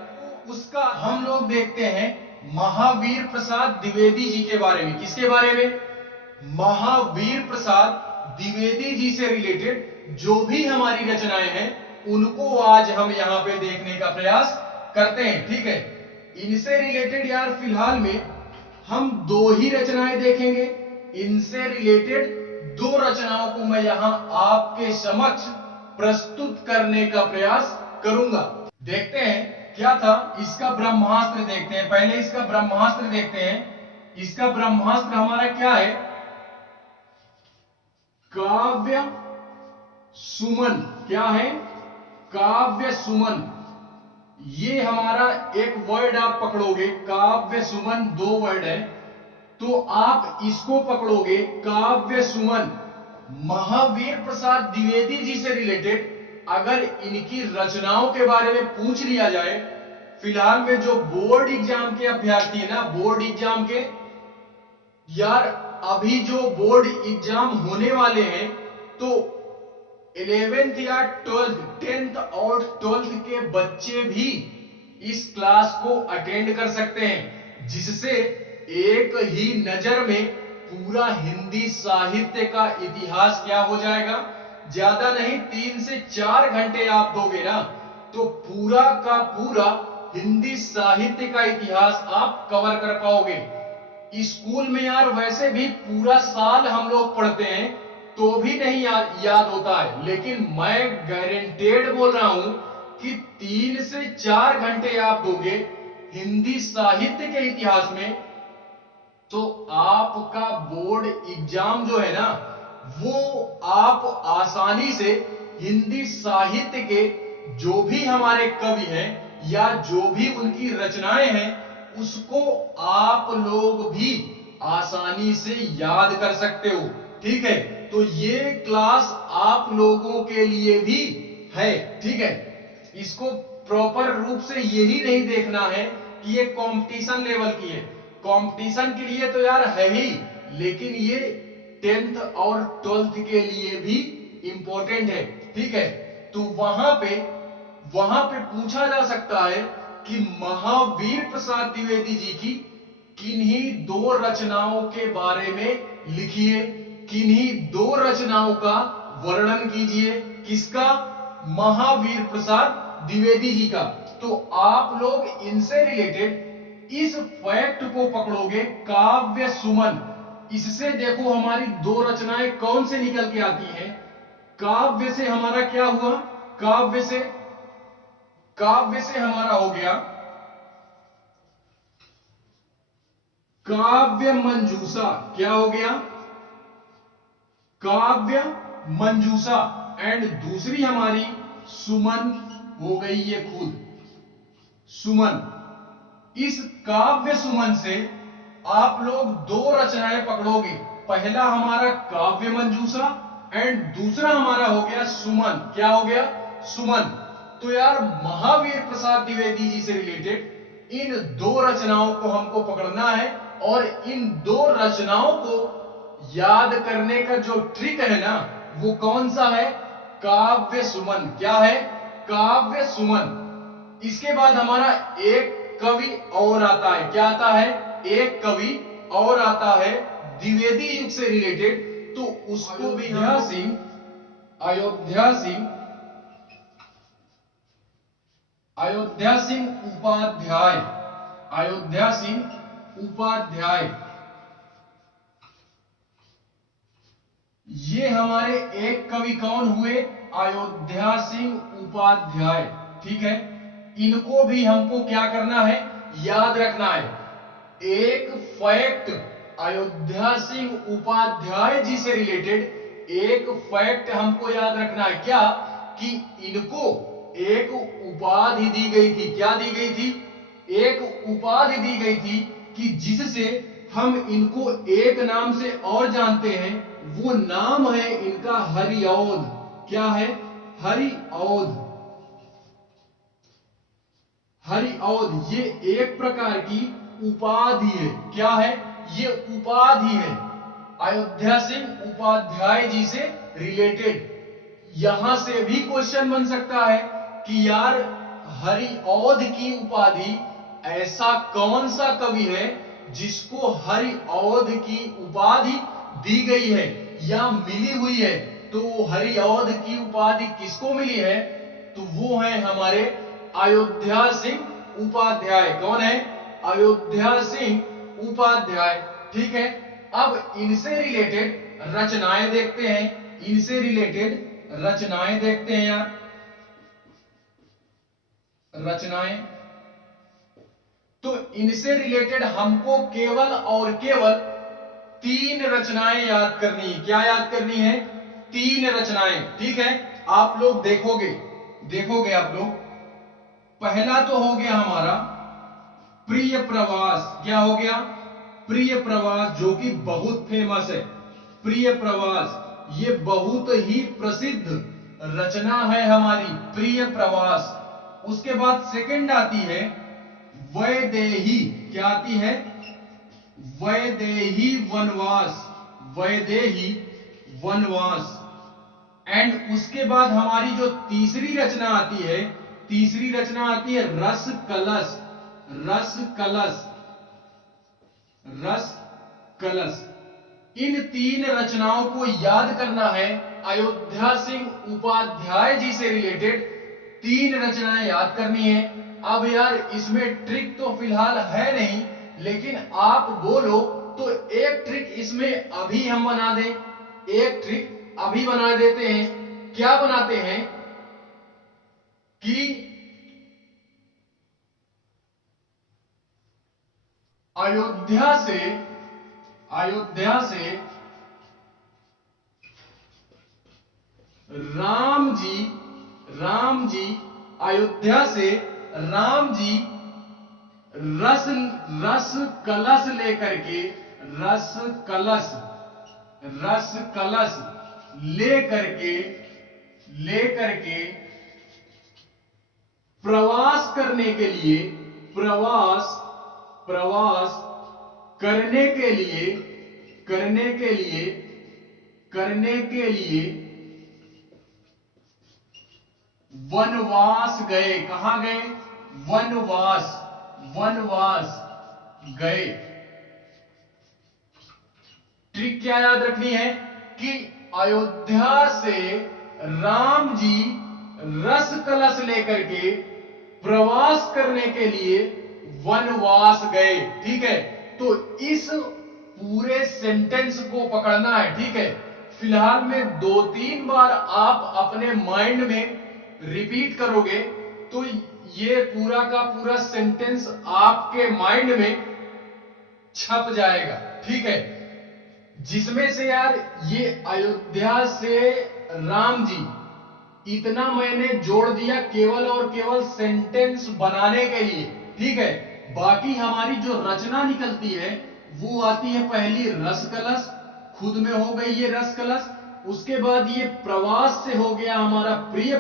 उसका हम लोग देखते हैं महावीर प्रसाद द्विवेदी जी के बारे में। किसके बारे में, महावीर प्रसाद द्विवेदी जी से रिलेटेड जो भी हमारी रचनाएं हैं उनको आज हम यहां पे देखने का प्रयास करते हैं। ठीक है, इनसे रिलेटेड यार फिलहाल में हम दो ही रचनाएं देखेंगे। इनसे रिलेटेड दो रचनाओं को मैं यहां आपके समक्ष प्रस्तुत करने का प्रयास करूंगा। देखते हैं क्या था, इसका ब्रह्मास्त्र देखते हैं। पहले इसका ब्रह्मास्त्र देखते हैं। इसका ब्रह्मास्त्र हमारा क्या है, काव्य सुमन। क्या है, काव्य सुमन। ये हमारा एक वर्ड आप पकड़ोगे, काव्य सुमन दो वर्ड है, तो आप इसको पकड़ोगे काव्य सुमन। महावीर प्रसाद द्विवेदी जी से रिलेटेड अगर इनकी रचनाओं के बारे में पूछ लिया जाए, फिलहाल में जो बोर्ड एग्जाम के अभ्यर्थी है ना, बोर्ड एग्जाम के यार, अभी जो बोर्ड एग्जाम होने वाले हैं, तो 11th या 12th 10th और 12th के बच्चे भी इस क्लास को अटेंड कर सकते हैं, जिससे एक ही नजर में पूरा हिंदी साहित्य का इतिहास क्या हो जाएगा, ज्यादा नहीं 3 से 4 घंटे आप दोगे ना, तो पूरा का पूरा हिंदी साहित्य का इतिहास आप कवर कर पाओगे। स्कूल में यार वैसे भी पूरा साल हम लोग पढ़ते हैं तो भी नहीं याद होता है, लेकिन मैं गारंटेड बोल रहा हूं कि 3 से 4 घंटे आप दोगे हिंदी साहित्य के इतिहास में, तो आपका बोर्ड एग्जाम जो है ना, वो आप आसानी से हिंदी साहित्य के जो भी हमारे कवि हैं या जो भी उनकी रचनाएं हैं, उसको आप लोग भी आसानी से याद कर सकते हो। ठीक है, तो ये क्लास आप लोगों के लिए भी है। ठीक है, इसको प्रॉपर रूप से यही नहीं देखना है कि ये कंपटीशन लेवल की है। कंपटीशन के लिए तो यार है ही, लेकिन ये 10th और 12th के लिए भी इंपॉर्टेंट है। ठीक है, तो वहां पे पूछा जा सकता है कि महावीर प्रसाद द्विवेदी जी की किन्हीं दो रचनाओं के बारे में लिखिए, किन्हीं दो रचनाओं का वर्णन कीजिए। किसका, महावीर प्रसाद द्विवेदी जी का। तो आप लोग इनसे रिलेटेड इस फैक्ट को पकड़ोगे, काव्य सुमन। इससे देखो हमारी दो रचनाएं कौन से निकल के आती हैं। काव्य से हमारा क्या हुआ, काव्य से हमारा हो गया काव्य मंजूषा। क्या हो गया, काव्य मंजूषा। एंड दूसरी हमारी सुमन हो गई, ये खुद सुमन। इस काव्य सुमन से आप लोग दो रचनाएं पकड़ोगे, पहला हमारा काव्य मंजूषा एंड दूसरा हमारा हो गया सुमन। क्या हो गया, सुमन। तो यार महावीर प्रसाद द्विवेदी जी से रिलेटेड इन दो रचनाओं को हमको पकड़ना है, और इन दो रचनाओं को याद करने का जो ट्रिक है ना, वो कौन सा है, काव्य सुमन। क्या है, काव्य सुमन। इसके बाद हमारा एक कवि और आता है। क्या आता है? एक कवि और आता है द्विवेदी युग से रिलेटेड, तो उसको भी अयोध्या सिंह उपाध्याय, अयोध्या सिंह उपाध्याय। ये हमारे एक कवि कौन हुए? अयोध्या सिंह उपाध्याय। ठीक है, इनको भी हमको क्या करना है? याद रखना है। एक फैक्ट अयोध्या सिंह उपाध्याय जी से रिलेटेड एक फैक्ट हमको याद रखना है। क्या? कि इनको एक उपाधि दी गई थी। क्या दी गई थी? एक उपाधि दी गई थी कि जिससे हम इनको एक नाम से और जानते हैं। वो नाम है इनका हरिऔध। क्या है? हरिऔध। हरिऔध ये एक प्रकार की उपाधि है। क्या है? ये उपाधि है अयोध्या सिंह उपाध्याय जी से रिलेटेड। यहां से भी क्वेश्चन बन सकता है कि यार हरिऔध की उपाधि, ऐसा कौन सा कवि है जिसको हरिऔध की उपाधि दी गई है या मिली हुई है? तो हरिऔध की उपाधि किसको मिली है? तो वो है हमारे अयोध्या सिंह उपाध्याय। कौन है? अयोध्या सिंह उपाध्याय। ठीक है, अब इनसे रिलेटेड रचनाएं देखते हैं। इनसे रिलेटेड रचनाएं देखते हैं यार। रचनाएं, तो इनसे रिलेटेड हमको केवल और केवल 3 रचनाएं याद करनी है। क्या याद करनी है? 3 रचनाएं। ठीक है, आप लोग देखोगे आप लोग। पहला तो हो गया हमारा प्रिय प्रवास। क्या हो गया? प्रिय प्रवास, जो कि बहुत फेमस है। प्रिय प्रवास ये बहुत ही प्रसिद्ध रचना है हमारी, प्रिय प्रवास। उसके बाद सेकंड आती है वैदेही। क्या आती है? वैदेही वनवास। वैदेही वनवास। एंड उसके बाद हमारी जो तीसरी रचना आती है, तीसरी रचना आती है रस कलश। रस कलश, रस कलश। इन 3 रचनाओं को याद करना है। अयोध्या सिंह उपाध्याय जी से रिलेटेड 3 रचनाएं याद करनी है। अब यार इसमें ट्रिक तो फिलहाल है नहीं, लेकिन आप बोलो तो एक ट्रिक इसमें अभी हम बना दें। एक ट्रिक अभी बना देते हैं। क्या बनाते हैं कि अयोध्या से राम जी, अयोध्या से राम जी रस कलश लेकर के, रस कलश लेकर के प्रवास करने के लिए, प्रवास करने के लिए वनवास गए। कहां गए? वनवास गए। ट्रिक क्या याद रखनी है कि अयोध्या से राम जी रस कलश लेकर के प्रवास करने के लिए वनवास गए। ठीक है, तो इस पूरे सेंटेंस को पकड़ना है। ठीक है, फिलहाल में 2-3 बार आप अपने माइंड में रिपीट करोगे तो ये पूरा का पूरा सेंटेंस आपके माइंड में छप जाएगा। ठीक है, जिसमें से यार ये अयोध्या से राम जी, इतना मैंने जोड़ दिया केवल और केवल सेंटेंस बनाने के लिए। ठीक है, बाकी हमारी जो रचना निकलती है वो आती है पहली रस कलश, खुद में हो गई ये रस कलश। उसके बाद ये प्रवास से हो गया हमारा प्रिय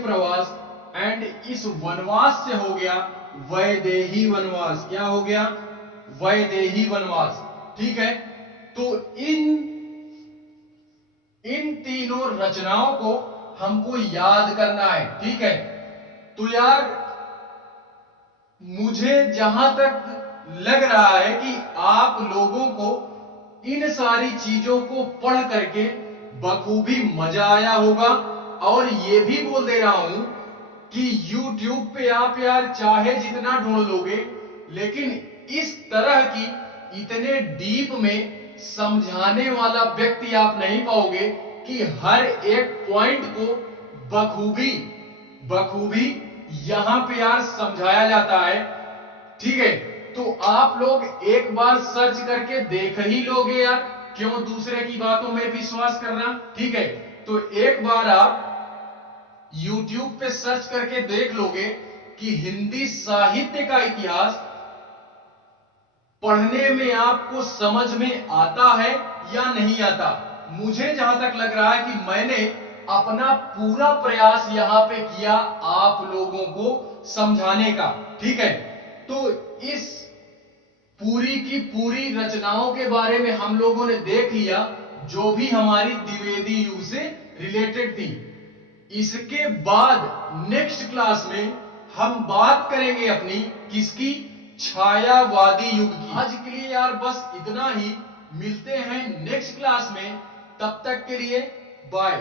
प्रवास। एंड इस वनवास से हो गया वैदेही वनवास। क्या हो गया? वैदेही वनवास। ठीक है, तो इन तीनों रचनाओं को हमको याद करना है, ठीक है। तो यार मुझे जहां तक लग रहा है कि आप लोगों को इन सारी चीजों को पढ़ करके बखूबी मजा आया होगा। और ये भी बोल दे रहा हूं कि YouTube पे आप यार चाहे जितना ढूंढ लोगे, लेकिन इस तरह की इतने डीप में समझाने वाला व्यक्ति आप नहीं पाओगे कि हर एक पॉइंट को बखूबी बखूबी यहां पे यार समझाया जाता है, ठीक है। तो आप लोग एक बार सर्च करके देख ही लोगे यार, क्यों दूसरे की बातों में विश्वास करना, ठीक है। तो एक बार आप YouTube पे सर्च करके देख लोगे कि हिंदी साहित्य का इतिहास पढ़ने में आपको समझ में आता है या नहीं आता। मुझे जहां तक लग रहा है कि मैंने अपना पूरा प्रयास यहां पे किया आप लोगों को समझाने का, ठीक है। तो इस पूरी की पूरी रचनाओं के बारे में हम लोगों ने देख लिया, जो भी हमारी द्विवेदी युग से रिलेटेड थी। इसके बाद नेक्स्ट क्लास में हम बात करेंगे अपनी किसकी, छायावादी युग की। आज के लिए यार बस इतना ही, मिलते हैं नेक्स्ट क्लास में, तब तक के लिए बाय।